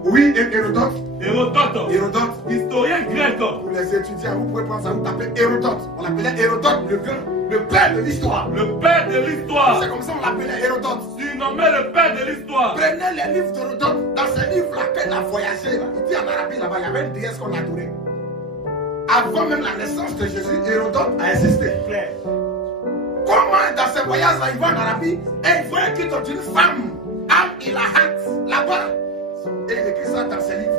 Oui, Hérodote. Hérodote, historien grec. Pour les étudiants, vous pouvez prendre ça, vous tapez Hérodote. On l'appelait Hérodote, le père de l'histoire. Le père de l'histoire. C'est comme ça on l'appelait Hérodote. Surnommé le père de l'histoire. Prenez les livres d'Hérodote. Dans ces livres-là, quand il a voyagé, là, il dit en Arabie là-bas, il y avait une déesse qu'on adorait. Avant même la naissance de Jésus, Hérodote a existé. Comment dans ces voyages-là, il va en Arabie et il voit un culte d'une femme, Al-Ilahat, là-bas. Et il écrit ça dans ses livres.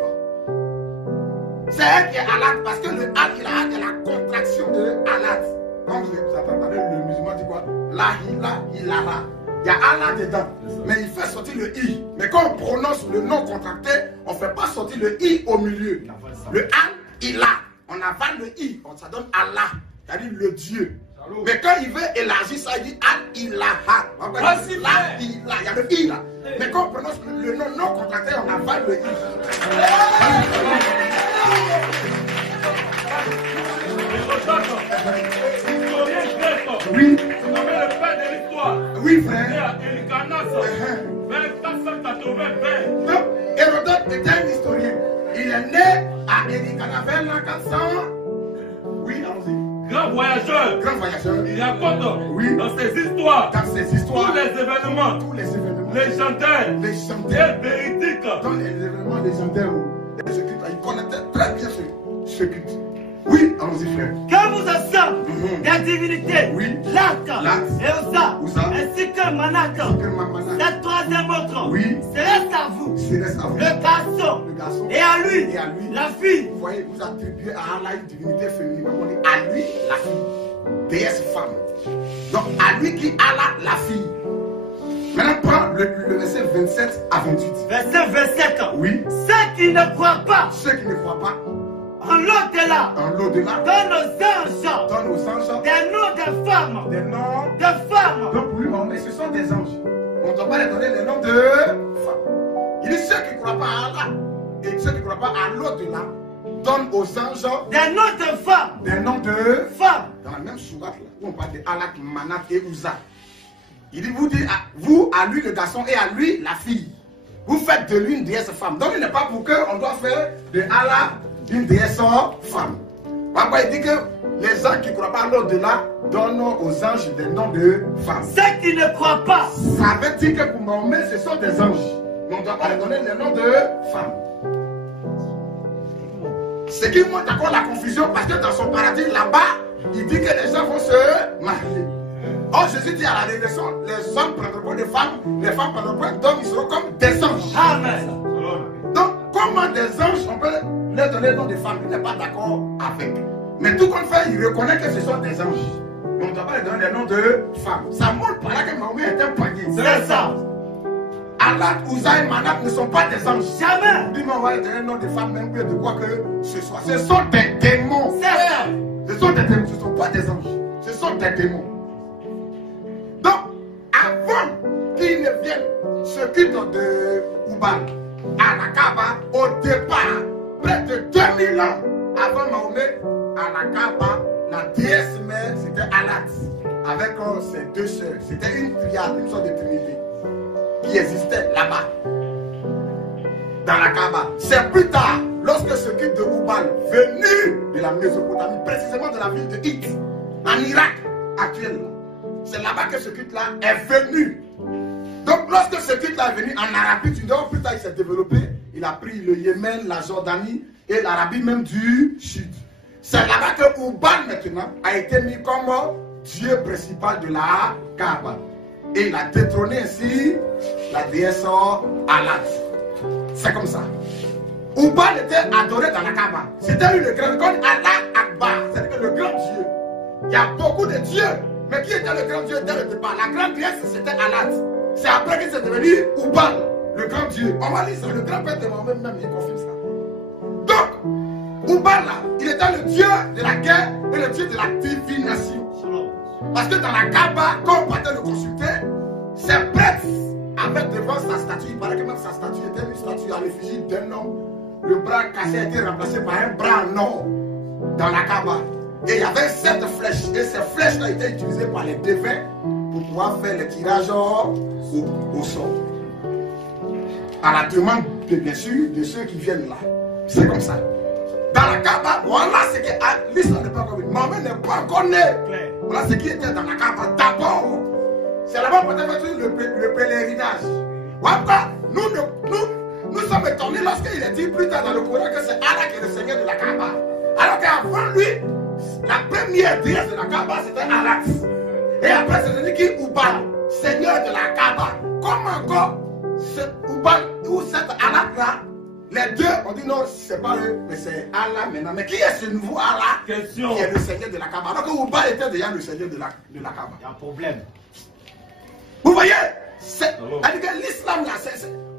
C'est elle qui est Alat, parce que le Al-Ilahat est la contraction de Alat. Quand vous entendez le musulman dit quoi? La ilaha. Il y a Allah dedans, mais il fait sortir le I. Mais quand on prononce le nom contracté, on ne fait pas sortir le I au milieu. Le Al-Ilah, on avale le I, ça donne Allah, c'est-à-dire le Dieu. Mais quand il veut élargir ça, il dit Al-Ilaha. Il y a le I là. Mais quand on prononce le nom non contracté, on avale le I. Oui, né frère. à Elikanas, vers 480. Donc, Hérodote était un historien. Il est né à Elikana vers l'an 400. Oui, allons-y. Grand voyageur. Grand voyageur. Il raconte Oui. dans ses histoires Dans ses histoires. tous les événements légendaires et véridiques. Dans les événements légendaires, il connaissait très bien ce culte. Oui, allons-y, frère. Que vous ensemble, des divinités, Oui. Laka Lak. et Oza, ainsi que Manaka, Manaka. cette troisième autre, Oui. se reste à vous, C'est à vous. le garçon, Le garçon. et à lui, Et à lui. la fille. Vous voyez, vous attribuez à Allah une divinité féminine. On dit à lui, la fille. Déesse femme. Donc, à lui qui Allah, la fille. Maintenant, prends le verset 27 à 28. Verset 27. Oui. Ceux qui ne croient pas Ceux qui ne croient pas en l'au-delà, en l'au-delà, dans nos anges, dans nos anges, des noms de femmes, des noms. de femmes. Donc, pour lui, mais ce sont des anges. On ne doit pas les donner les noms de femmes. Il dit ceux qui ne croient pas à Allah et ceux qui ne croient pas à l'au-delà donnent aux anges Des noms de femmes, des noms de femmes. dans la même sourate là, où on parle de Alak, Manat et Uza. Il dit, vous dites, vous, à lui le garçon et à lui la fille. Vous faites de lui une déesse femme. Donc il n'est pas pour qu'on doit faire de Allah une déesse femme. Pourquoi il dit que les gens qui ne croient pas à l'au-delà donnent aux anges des noms de femmes. Ceux qui ne croient pas, Ça veut dire que pour Mahomet, ce sont des anges. Mais on ne doit pas les donner les noms de femmes. Ce qui montre encore la confusion parce que dans son paradis là-bas, il dit que les gens vont se marier. Or Jésus dit à la révélation, les hommes prendront point de femmes, les femmes prendront point d'hommes, ils seront comme des anges. amen. Donc comment des anges, on peut leur donner le nom de femmes, il n'est pas d'accord avec. Mais tout compte fait, il reconnaît que ce sont des anges. Mais on ne doit pas leur donner les noms de femmes. Ça montre par là que Mahomet est un païen. C'est ça. Allah, Ouza et Manat ne sont pas des anges. Jamais. Lui, on va leur donner le nom de femmes, même plus de quoi que ce soit. Ce sont des démons. C'est ça. Ce sont des démons, ce ne sont pas des anges. Ce sont des démons. Donc, avant qu'ils ne viennent ce culte de Oubal à la Kaaba, au départ, près de 2000 ans avant Mahomet, à la Kaaba, la déesse mère, c'était Alat, avec ses deux sœurs. C'était une triade, une sorte de trinité, qui existait là-bas, dans la Kaaba. C'est plus tard, lorsque ce culte de Oubal, venu de la Mésopotamie, précisément de la ville de Hit, en Irak actuel, c'est là-bas que ce culte-là est venu. Donc, lorsque ce culte-là est venu en Arabie, plus tard il s'est développé, il a pris le Yémen, la Jordanie et l'Arabie même du Sud. C'est là-bas que Oubal maintenant a été mis comme Dieu principal de la Kaaba. Et il a détrôné ainsi la déesse Alat. C'est comme ça. Oubal était adoré dans la Kaaba. C'était lui le grand, comme Allah Akbar, c'est-à-dire le grand Dieu. Il y a beaucoup de dieux. Mais qui était le grand Dieu dès le départ? La grande déesse, c'était Alat. C'est après qu'il s'est devenu Oubal, le grand Dieu. On va lire ça, le grand-père de Mohamed même, il confirme ça. Donc, Oubal, là, il était le Dieu de la guerre et le Dieu de la divination. Parce que dans la Kaaba, quand on partait le consulter, ses prêtres avaient devant sa statue, il paraît que même sa statue était une statue à l'effigie d'un homme. Le bras cassé a été remplacé par un bras en or dans la Kaaba. Et il y avait 7 flèches. Et ces flèches-là étaient utilisées par les devins pour pouvoir faire le tirage au sort. À la demande, bien sûr, de ceux qui viennent là. C'est comme ça. Dans la Kaaba, voilà ce que l'islam n'est pas encore né. Mohamed n'est pas encore né. Voilà ce qui était dans la Kaaba d'abord. C'est là-bas qu'on a fait le pèlerinage. Voilà, nous sommes étonnés lorsqu'il est dit plus tard dans le Coran que c'est Allah qui est le Seigneur de la Kaaba. Alors qu'avant lui, la première déesse de la Kaaba c'était Alat. Et après c'est devenu qui Oubal, Seigneur de la Kaaba. Comment encore cet Oubal ou cet Alat là, les deux on dit non, c'est pas eux, mais c'est Allah maintenant. Mais qui est ce nouveau Allah qui est le Seigneur de la Kaaba? Alors que Oubal était déjà le Seigneur de la Kaaba. Il y a un problème. Vous voyez, l'islam là,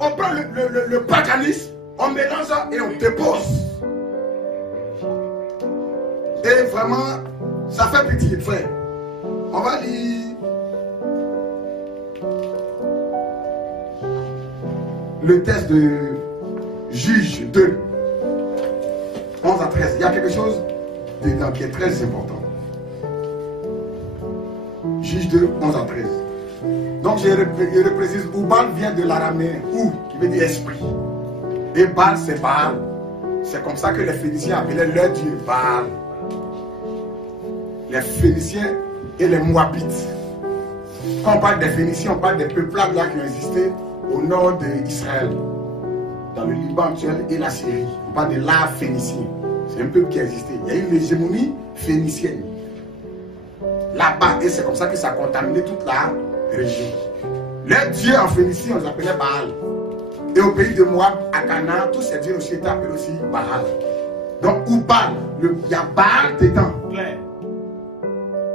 on prend le paganisme, on mélange et on dépose. Et vraiment, ça fait pitié, frère. On va lire le texte de Juge 2, 11 à 13. Il y a quelque chose dedans qui est très important. Juge 2, 11 à 13. Donc je reprécise, Oubal vient de l'araméen, ou, qui veut dire esprit. Et Baal, c'est Baal. C'est comme ça que les Phéniciens appelaient leur dieu Baal. Les Phéniciens et les Moabites. Quand on parle des Phéniciens, on parle des peuplades là qui ont existé au nord d'Israël, dans le Liban actuel et la Syrie. On parle de l'art phénicien. C'est un peuple qui existait. Il y a eu une hégémonie phénicienne là-bas, et c'est comme ça que ça a contaminé toute la région. Les dieux en Phénicie, on les appelait Baal. Et au pays de Moab, à Canaan, tous ces dieux aussi étaient appelés aussi Baal. Donc, ou Baal, il y a Baal dedans.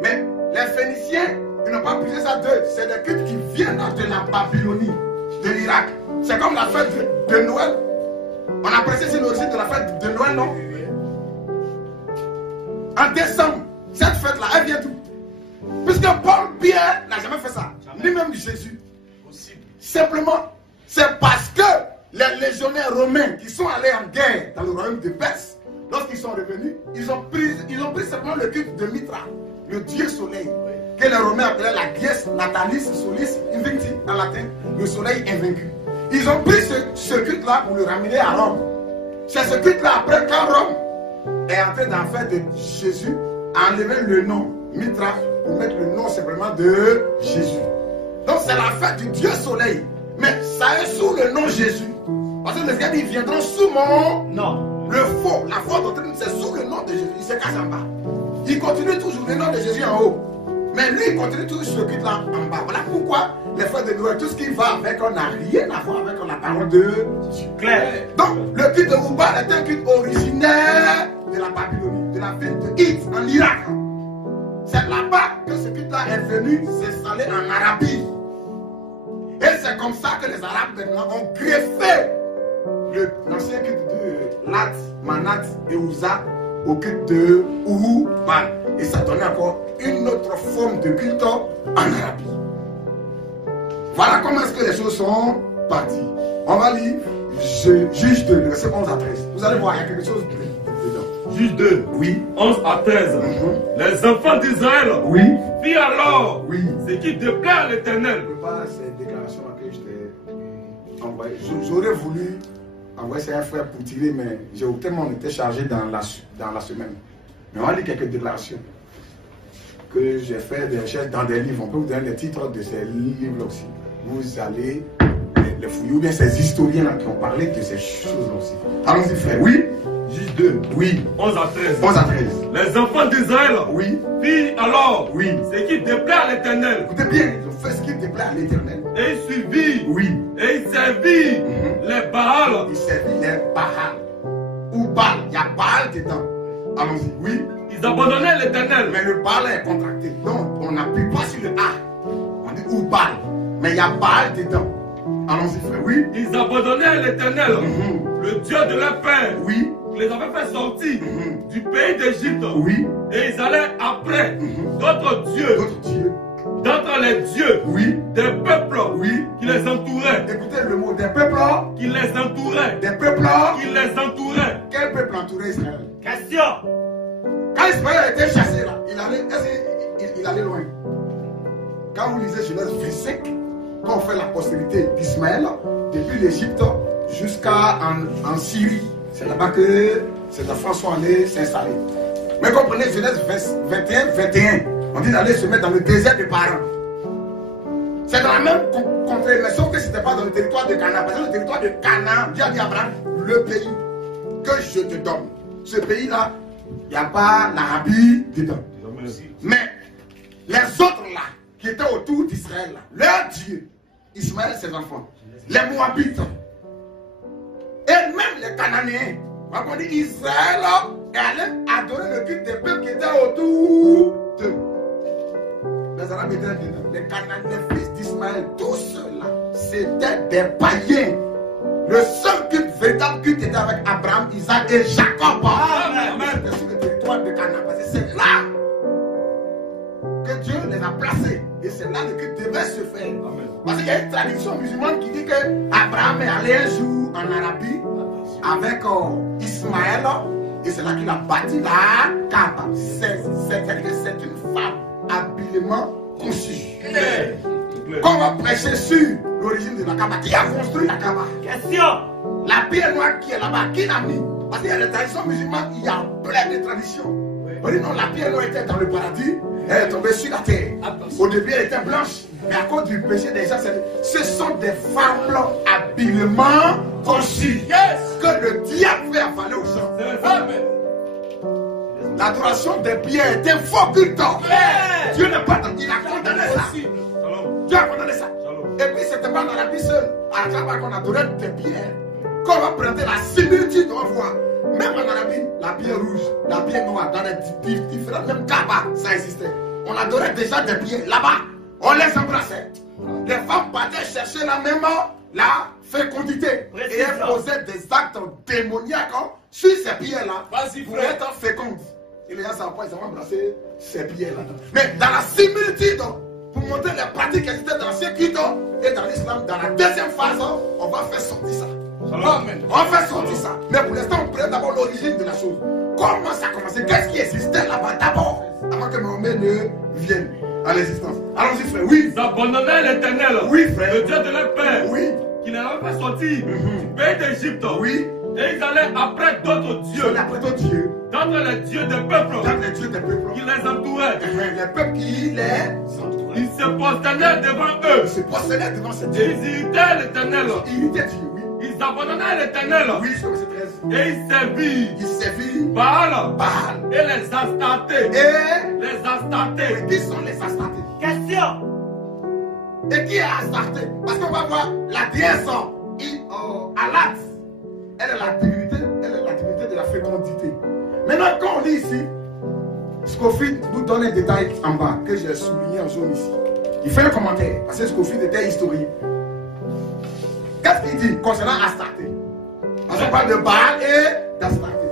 Mais les Phéniciens, ils n'ont pas pris ça d'eux. C'est des cultes qui viennent de la Babylonie, de l'Irak. C'est comme la fête de Noël. On apprécie c'est l'origine de la fête de Noël, non? En décembre, cette fête-là, elle vient d'où? Puisque Paul Pierre n'a jamais fait ça, ni même Jésus. Simplement, c'est parce que les légionnaires romains qui sont allés en guerre dans le royaume de Perse, lorsqu'ils sont revenus, ils ont pris simplement le culte de Mitra, le dieu soleil, que les Romains appelaient la dies natalis solis invincti en latin, le soleil invaincu. Ils ont pris ce culte-là pour le ramener à Rome. C'est ce culte-là, après, quand Rome est entré dans l'affaire de Jésus, a enlevé le nom Mitra pour mettre le nom simplement de Jésus. Donc c'est la fête du Dieu soleil. Mais ça est sous le nom Jésus. Parce que le gars dit, ils viendront sous mon nom. Le faux, la fausse doctrine, c'est sous le nom de Jésus. Il se casse en bas. Il continue toujours le nom de Jésus en haut. Mais lui, il continue toujours ce culte-là en bas. Voilà pourquoi les fêtes de Noël, tout ce qui va avec, on n'a rien à voir avec la parole de Dieu. Claire. Donc, le culte de Oubal est un culte originaire de la Babylonie, de la ville de Hit, en Irak. C'est là-bas que ce culte-là est venu s'installer en Arabie. Et c'est comme ça que les Arabes maintenant ont greffé l'ancien culte de Lat, Manat et Ouza au culte de Oubal. Et ça donnait encore une autre forme de culte en Arabie. Voilà comment est-ce que les choses sont parties. On va lire Juge 2, verset 11 à 13. Vous allez voir, il y a quelque chose dedans. Juge 2, oui. 11 à 13. Les enfants d'Israël, oui, fit alors, oui, ce qui déplaît à l'Éternel. Je ne peux pas ces déclarations que je t'ai envoyées. J'aurais voulu envoyer ça à un frère pour tirer, mais j'ai tellement été chargé dans la semaine. Mais on va lire quelques déclarations que j'ai fait des recherches dans des livres. On peut vous donner les titres de ces livres aussi. Vous allez les fouiller, ou bien ces historiens-là qui ont parlé de ces choses aussi. Allons-y, frère. Oui. Juge 2, oui. 11 à 13. 11 à 13. Les enfants d'Israël, oui, fit alors, oui, ce qui déplaît à l'Éternel. Écoutez bien, ils ont fait ce qui déplaît à l'Éternel. Et ils suivirent, oui, et ils servirent les Baals. Ils servirent les Baals. Ou Baal, il y a Baal dedans. Allons-y, oui. Ils abandonnaient l'Éternel. Mais le Baal est contracté. Donc, on n'appuie pas sur le A. On dit ou Baal. Mais il y a Baal dedans. Allons-y, frère, oui. Ils abandonnaient l'Éternel, le Dieu de leur père. Oui. Qui les avait fait sortir du pays d'Égypte. Oui. Et ils allaient après d'autres dieux. D'autres dieux. D'entre les dieux. Oui. Des peuples. Oui. Qui les entouraient. Écoutez le mot des peuples. Qui les entouraient. Des peuples. Qui les entouraient. Quel peuple entourait Israël? Question. Quand Israël a été chassé là, il allait loin. Quand vous lisez Genèse 25, quand on fait la postérité d'Ismaël, depuis l'Égypte jusqu'à en Syrie, c'est là-bas que ces enfants sont allés s'installer. Mais comprenez Genèse 21, on dit d'aller se mettre dans le désert de Paran. C'est dans la même contrée, mais sauf que ce n'était pas dans le territoire de Canaan. Parce que le territoire de Canaan, Dieu a dit à Abraham, le pays que je te donne. Ce pays-là, il n'y a pas l'Arabie dedans. Mais les autres là, qui étaient autour d'Israël, leur Dieu, Ismaël, ses enfants, les Moabites, et même les Cananéens, on dit Israël est allé adorer le culte des peuples qui étaient autour d'eux. Les Arabes étaient dedans, les Cananéens, les fils d'Ismaël, tous ceux-là, c'était des païens. Le seul culte, véritable culte était avec Abraham, Isaac et Jacob. Amen. C'était sur le territoire de Canaan. Parce que c'est là que Dieu les a placés. Et c'est là que le culte devait se faire. Amen. Parce qu'il y a une tradition musulmane qui dit que Abraham est allé un jour en Arabie avec Ismaël. Et c'est là qu'il a bâti la Kaaba. C'est une femme habilement conçue. Quand on va prêcher sur l'origine de la Kaaba, qui a construit la Kaaba? Question. La pierre noire qui est là-bas, qui l'a mis? Parce qu'il y a des traditions musulmanes, il y a plein de traditions. On dit non, la pierre noire était dans le paradis, elle est tombée sur la terre. Au début, elle était blanche, mais à cause du péché des gens, ce sont des fables habilement conçues que le diable fait avaler aux gens. L'adoration des pierres est un faux culte. Dieu n'est pas dans, il a condamné ça. Dieu a condamné ça. Et puis c'était pas en Arabie seule. À Kaaba qu'on adorait des pierres. Quand on va prendre la similitude, on voit. Même en Arabie, la pierre rouge, la pierre noire, dans les différents, même Kaaba, ça existait. On adorait déjà des pierres. Là-bas, on les embrassait. Les femmes partaient chercher la même la fécondité. Et elles posaient des actes démoniaques sur ces pierres-là pour être fécondes. Et les gens savent pas, ils ont embrassé ces pierres-là. Mais dans la similitude, pour montrer les pratiques qui existaient dans l'ancien culte et dans l'islam, dans la deuxième phase, on va faire sortir ça. Amen. On va faire sortir ça. Mais pour l'instant, on prend d'abord l'origine de la chose. Comment ça a commencé? Qu'est-ce qui existait là-bas d'abord, avant que Mahomet ne vienne à l'existence? Allons-y, frère. Oui. Ils abandonnaient l'Éternel. Oui, frère. Le Dieu de leur père. Oui. Qui les avait fait sortir du pays d'Égypte. Oui. Et ils allaient après d'autres dieux. Après d'autres dieux. D'entre les dieux des peuples. Dans les dieux des peuples. Qui les entouraient. Les peuples qui les entouraient. Ils se prosternaient devant eux. Ils se prosternaient devant ces dieux. Ils irritaient l'Éternel. Ils irritaient Dieu, oui. Ils abandonnaient l'Éternel. Oui, verset 13. Et ils servirent. Ils servirent Baal. Baal. Et les Astartés. Et les Astartés. qui sont les Astartés? Question. Et qui est Astarté? Parce qu'on va voir la déesse Alat. Elle est la divinité de la fécondité. Maintenant, quand on lit ici, Scofield nous donne un détail en bas que j'ai souligné en jaune ici. Il fait un commentaire, parce que Scofield était historien. Qu'est-ce qu'il dit concernant Astarté? Parce qu'on parle de Baal et d'Astarté.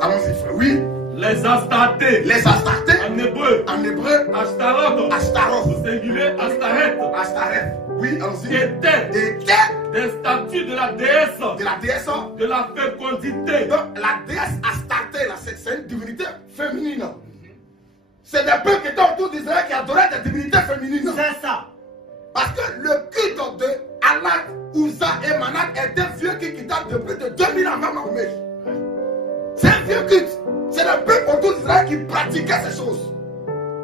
Allons-y, frère. Oui. Les Astartés. Les Astartés. En hébreu. En hébreu. Ashtaroth. Ashtaroth. Au singulier Astareth. Astareth. Oui, allons-y. Étaient des statues de la déesse. De la déesse. De la fécondité. Donc, la déesse Astarté, là, c'est une divinité féminine. C'est des peuples qui étaient autour d'Israël qui adoraient des divinités féminines. C'est ça. Parce que le culte de Alat, Ouza et Manat est un vieux culte qui date de plus de 2000 ans avant Mahomet. C'est un vieux culte. C'est le peuple autour d'Israël qui pratiquait ces choses.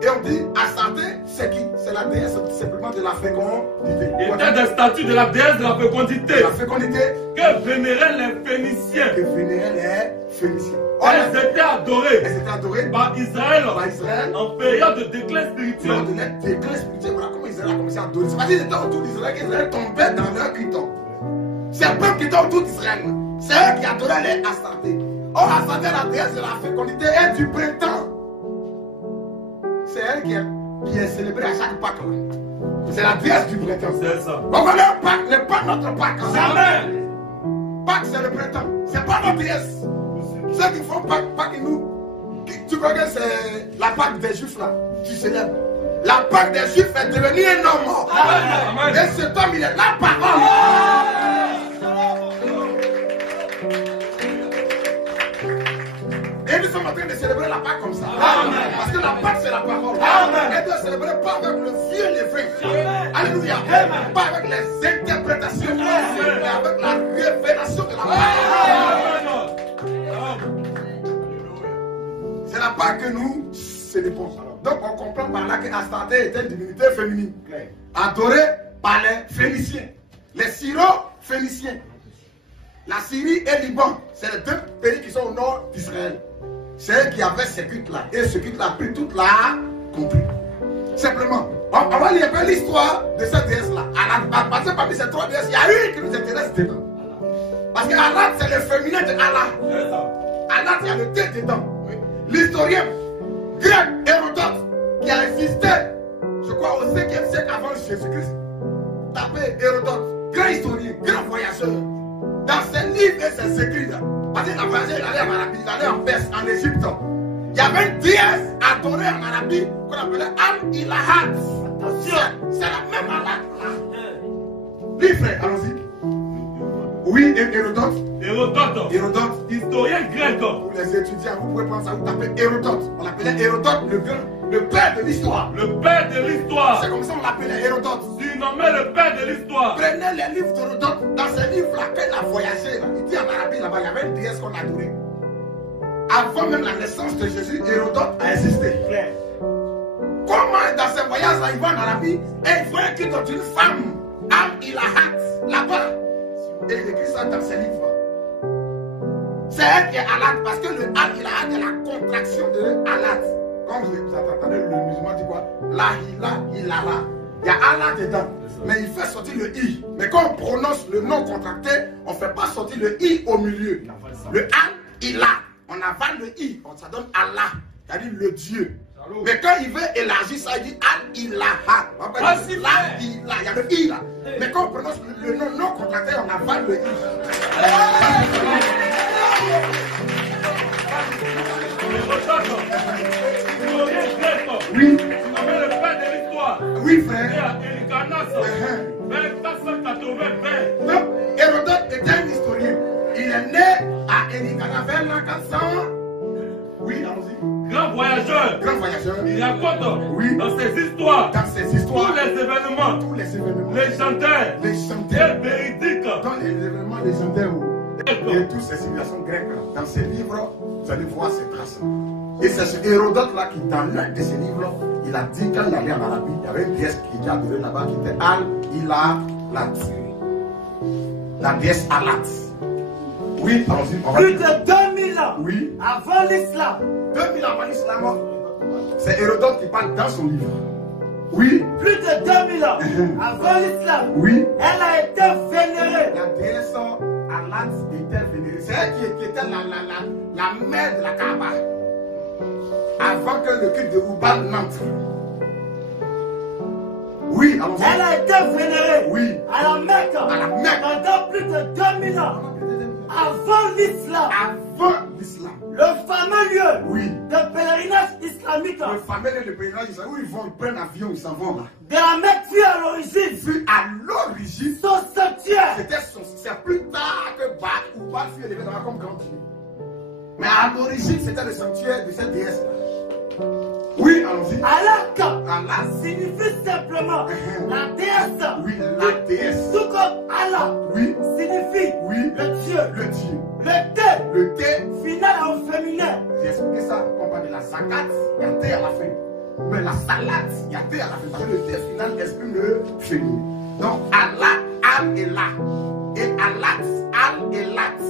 Et on dit Astarté, c'est qui? C'est la déesse simplement de la fécondité. Étaient des statues de la déesse de la fécondité. La fécondité que vénéraient les Phéniciens. Que vénéraient les Phéniciens. Elles étaient adorées. Elles étaient adorées par Israël. Par Israël. En période de déclin spirituel. En période de déclin spirituel. Voilà comment Israël a commencé à adorer. C'est parce qu'ils étaient autour d'Israël qu'Israël tombait dans leur culte. C'est un peuple qui était autour d'Israël. C'est eux qui adoraient les Astartés. Or, Astarté, la déesse de la fécondité et du printemps. C'est elle qui est célébrée à chaque Pâques. C'est la déesse du printemps. C'est ça. Donc, le Pâques n'est pas notre Pâques. Jamais. Pâques, c'est le printemps. C'est pas notre déesse. Ceux qui font Pâques, nous. Tu crois que c'est la Pâques des Juifs là? Tu célèbres. La Pâques des Juifs est devenue un homme. Amen. Et cet homme, il est la parole. Et nous sommes en train de célébrer la Pâque comme ça. Amen. Parce que la Pâque, c'est la parole. Amen. Et de célébrer pas avec le vieux levé. Amen. Alléluia. Amen. Pas avec les interprétations. Amen. Mais avec la révélation de la parole. C'est la Pâque que nous célébrons. Donc on comprend par là que Astarté était une divinité féminine. Adorée par les Phéniciens. Les Syro-Phéniciens. La Syrie et le Liban, c'est les deux pays qui sont au nord d'Israël. C'est eux qui avaient ce culte-là. Et ce culte-là a pris toute la compris. Simplement, on va lire un peu l'histoire de cette déesse-là. Parce que parmi ces trois déesses, il y a une qui nous intéresse dedans. Parce que Alat, c'est le féminin de Allah. Alat, il y a le T dedans. L'historien grec Hérodote, qui a existé, je crois, au 5e siècle avant Jésus-Christ. Tapez Hérodote, grand historien, grand voyageur. Dans ses livres et ses écrits, parce qu'il a voyagé, il allait en Arabie, il allait en Perse, en Égypte. Il y avait une déesse adorée en Arabie qu'on appelait Al-Ilahat. C'est la même Allah. Oui, frère, allons-y. Oui, Hérodote. Hérodote, historien grec. Pour les étudiants, vous pouvez prendre ça, vous tapez Hérodote. On l'appelait Hérodote le père de l'histoire. Le père de l'histoire. C'est comme ça qu'on l'appelait Hérodote. nommait le père de l'histoire. Prenez les livres d'Hérodote. Dans ces livres-là, quand il a voyagé, là, il dit en Arabie, là-bas, il y avait une déesse qu'on adorait. Avant même la naissance de Jésus, Hérodote a existé. Comment dans ces voyages-là, il va en Arabie et il voit qu'il y a une femme, Al-Ilahat, là-bas. Et il écrit ça dans ses livres. C'est elle qui est Alat, parce que le Al-Ilahat est la contraction de Alat. Comme vous entendez, le musulman dit quoi? La Hila, Ilala. Il y a Allah dedans, mais il fait sortir le I. Mais quand on prononce le nom contracté, on ne fait pas sortir le I au milieu. Le Al-Ilah, on avale le I, ça donne Allah, c'est-à-dire le Dieu. Mais quand il veut élargir ça, il dit Al-Ilaha. Il y a le I là. Mais quand on prononce le nom non contracté, on avale le I. Oui. Oui, frère. Donc, Hérodote était un historien. Il est né à Elikana vers l'an 400. Oui, allons-y. Grand voyageur. Grand voyageur. Il raconte oui. Dans ses histoires. Tous les événements. Légendaires. Et véridiques. Dans les événements légendaires. Et toutes ces civilisations grecques. Dans ces livres, vous allez voir ces traces. Et c'est ce Hérodote-là qui, dans l'un de ses livres, il a dit quand il allait en Arabie, il y avait une déesse qui était adorée là-bas, qui était Al-Ilahat. La déesse Alat. Oui, allons-y. Plus de 2000 ans oui. Avant l'islam. 2000 ans avant l'islam. C'est Hérodote qui parle dans son livre. Oui. Plus de 2000 ans avant l'islam. Oui. Elle a été vénérée. La déesse Alat était vénérée. C'est elle qui était la mère de la Kaaba. Avant que le culte de Oubal n'entre. Oui, allons-y. Elle a été vénérée. Oui. À la Mecque. Pendant plus de 2000 ans. Avant l'islam. Avant l'islam. Le fameux lieu oui. de pèlerinage islamique. Le fameux lieu de pèlerinage islamique où ils vont, ils prennent l'avion, ils s'en vont là. De la Mecque fut à l'origine. Fut à l'origine. Son sanctuaire. C'est plus tard que Oubal fut élevé dans la comme grand Dieu. Mais à l'origine, c'était le sanctuaire de cette déesse là. Oui, allons-y. Allah signifie simplement la déesse. Oui, la déesse. Tout comme Allah oui. signifie oui. le Dieu. Le Dieu. Le T final en féminin. J'ai expliqué ça. On parle de la zakat, il y a T à la fin. Mais la salade, il y a T à la fin. Parce que le T final exprime le féminin. Donc Allah, Al et là. Et Alat, Al et Lat.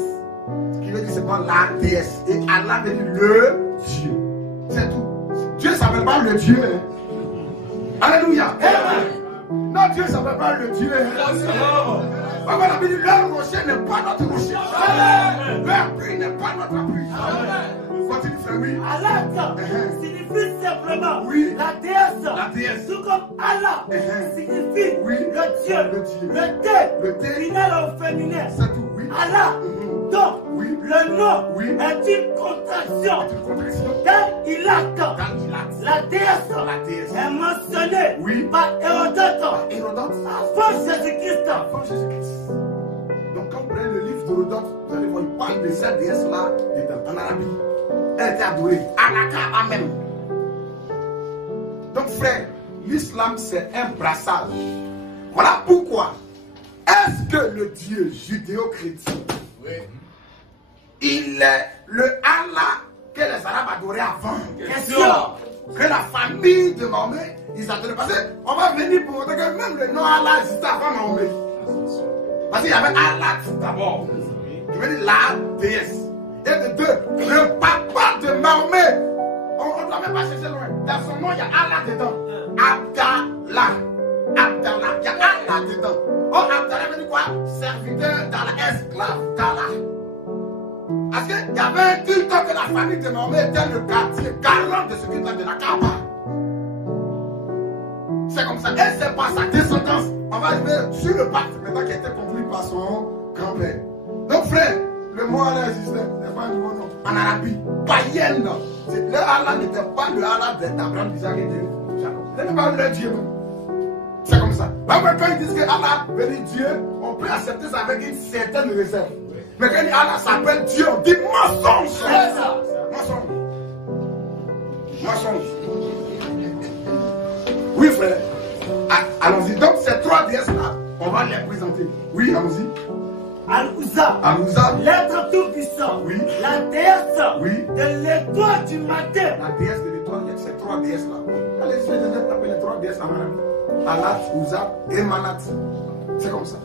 Ce qui veut dire c'est pas la déesse. Et Allah veut dire le Dieu. C'est tout. Dieu ne s'appelle pas le Dieu. Alléluia. Non, Dieu ne s'appelle pas le Dieu. Papa l'a dit, leur rocher n'est pas notre rocher. Leur pluie n'est pas notre pluie. Continue, frère, oui. Allah signifie simplement oui. La déesse. La déesse. Tout comme Allah signifie oui. le Dieu. Le T final en féminin. C'est tout, oui. Allah. Donc, oui. le nom oui. est une contraction. Dal-Ilat. La déesse est mentionnée oui. par Hérodote. Avant Jésus-Christ. Donc, quand vous prenez le livre d'Hérodote, vous allez voir, il parle de cette déesse-là en Arabie. Elle était adorée à la Kaaba même. Donc, frère, l'islam c'est un brassage. Voilà pourquoi. Est-ce que le Dieu judéo-chrétien, oui. Il est le Allah que les Arabes adoraient avant? Question. Que la famille de Mahomet, ils adoraient. Parce qu'on va venir pour montrer que même le nom Allah existait avant Mahomet. Parce qu'il y avait Allah d'abord. Il veut dire la déesse. Et de deux, le papa de Mahomet. On ne doit même pas chercher loin. Dans son nom, il y a Allah dedans. Abdallah. Abdallah. Il y a Allah dedans. Oh, Abdallah veut dire quoi? Serviteur d'Allah, esclave d'Allah. Parce qu'il y avait un culte que la famille de Mahomet était le quartier garant de ce culte-là de la Kaaba. C'est comme ça. Et c'est par sa descendance. On va arriver sur le pacte maintenant qui a été conclu par son grand-père. Donc, frère, le mot Allah existait. C'est pas un nouveau nom. En Arabie, païenne. Le Allah n'était pas le Allah d'Abraham, d'Isaac et de Jacob. Ce n'était pas le Dieu. C'est comme ça. Même quand ils disent que Allah veut dire Dieu, on peut accepter ça avec une certaine réserve. Mais quand Allah s'appelle Dieu, on dit mensonge. C'est ça. Mensonge. Mensonge. Oui, frère. Allons-y. Donc, ces trois va les présenter. Oui, allons-y. Al-Ouza, l'être tout-puissant, oui. La déesse, oui. De l'étoile du matin. La déesse de l'étoile, ces trois déesses là. Allez, je vais appeler les trois déesses en arabe. Alat, Ouza et Manat. C'est comme ça.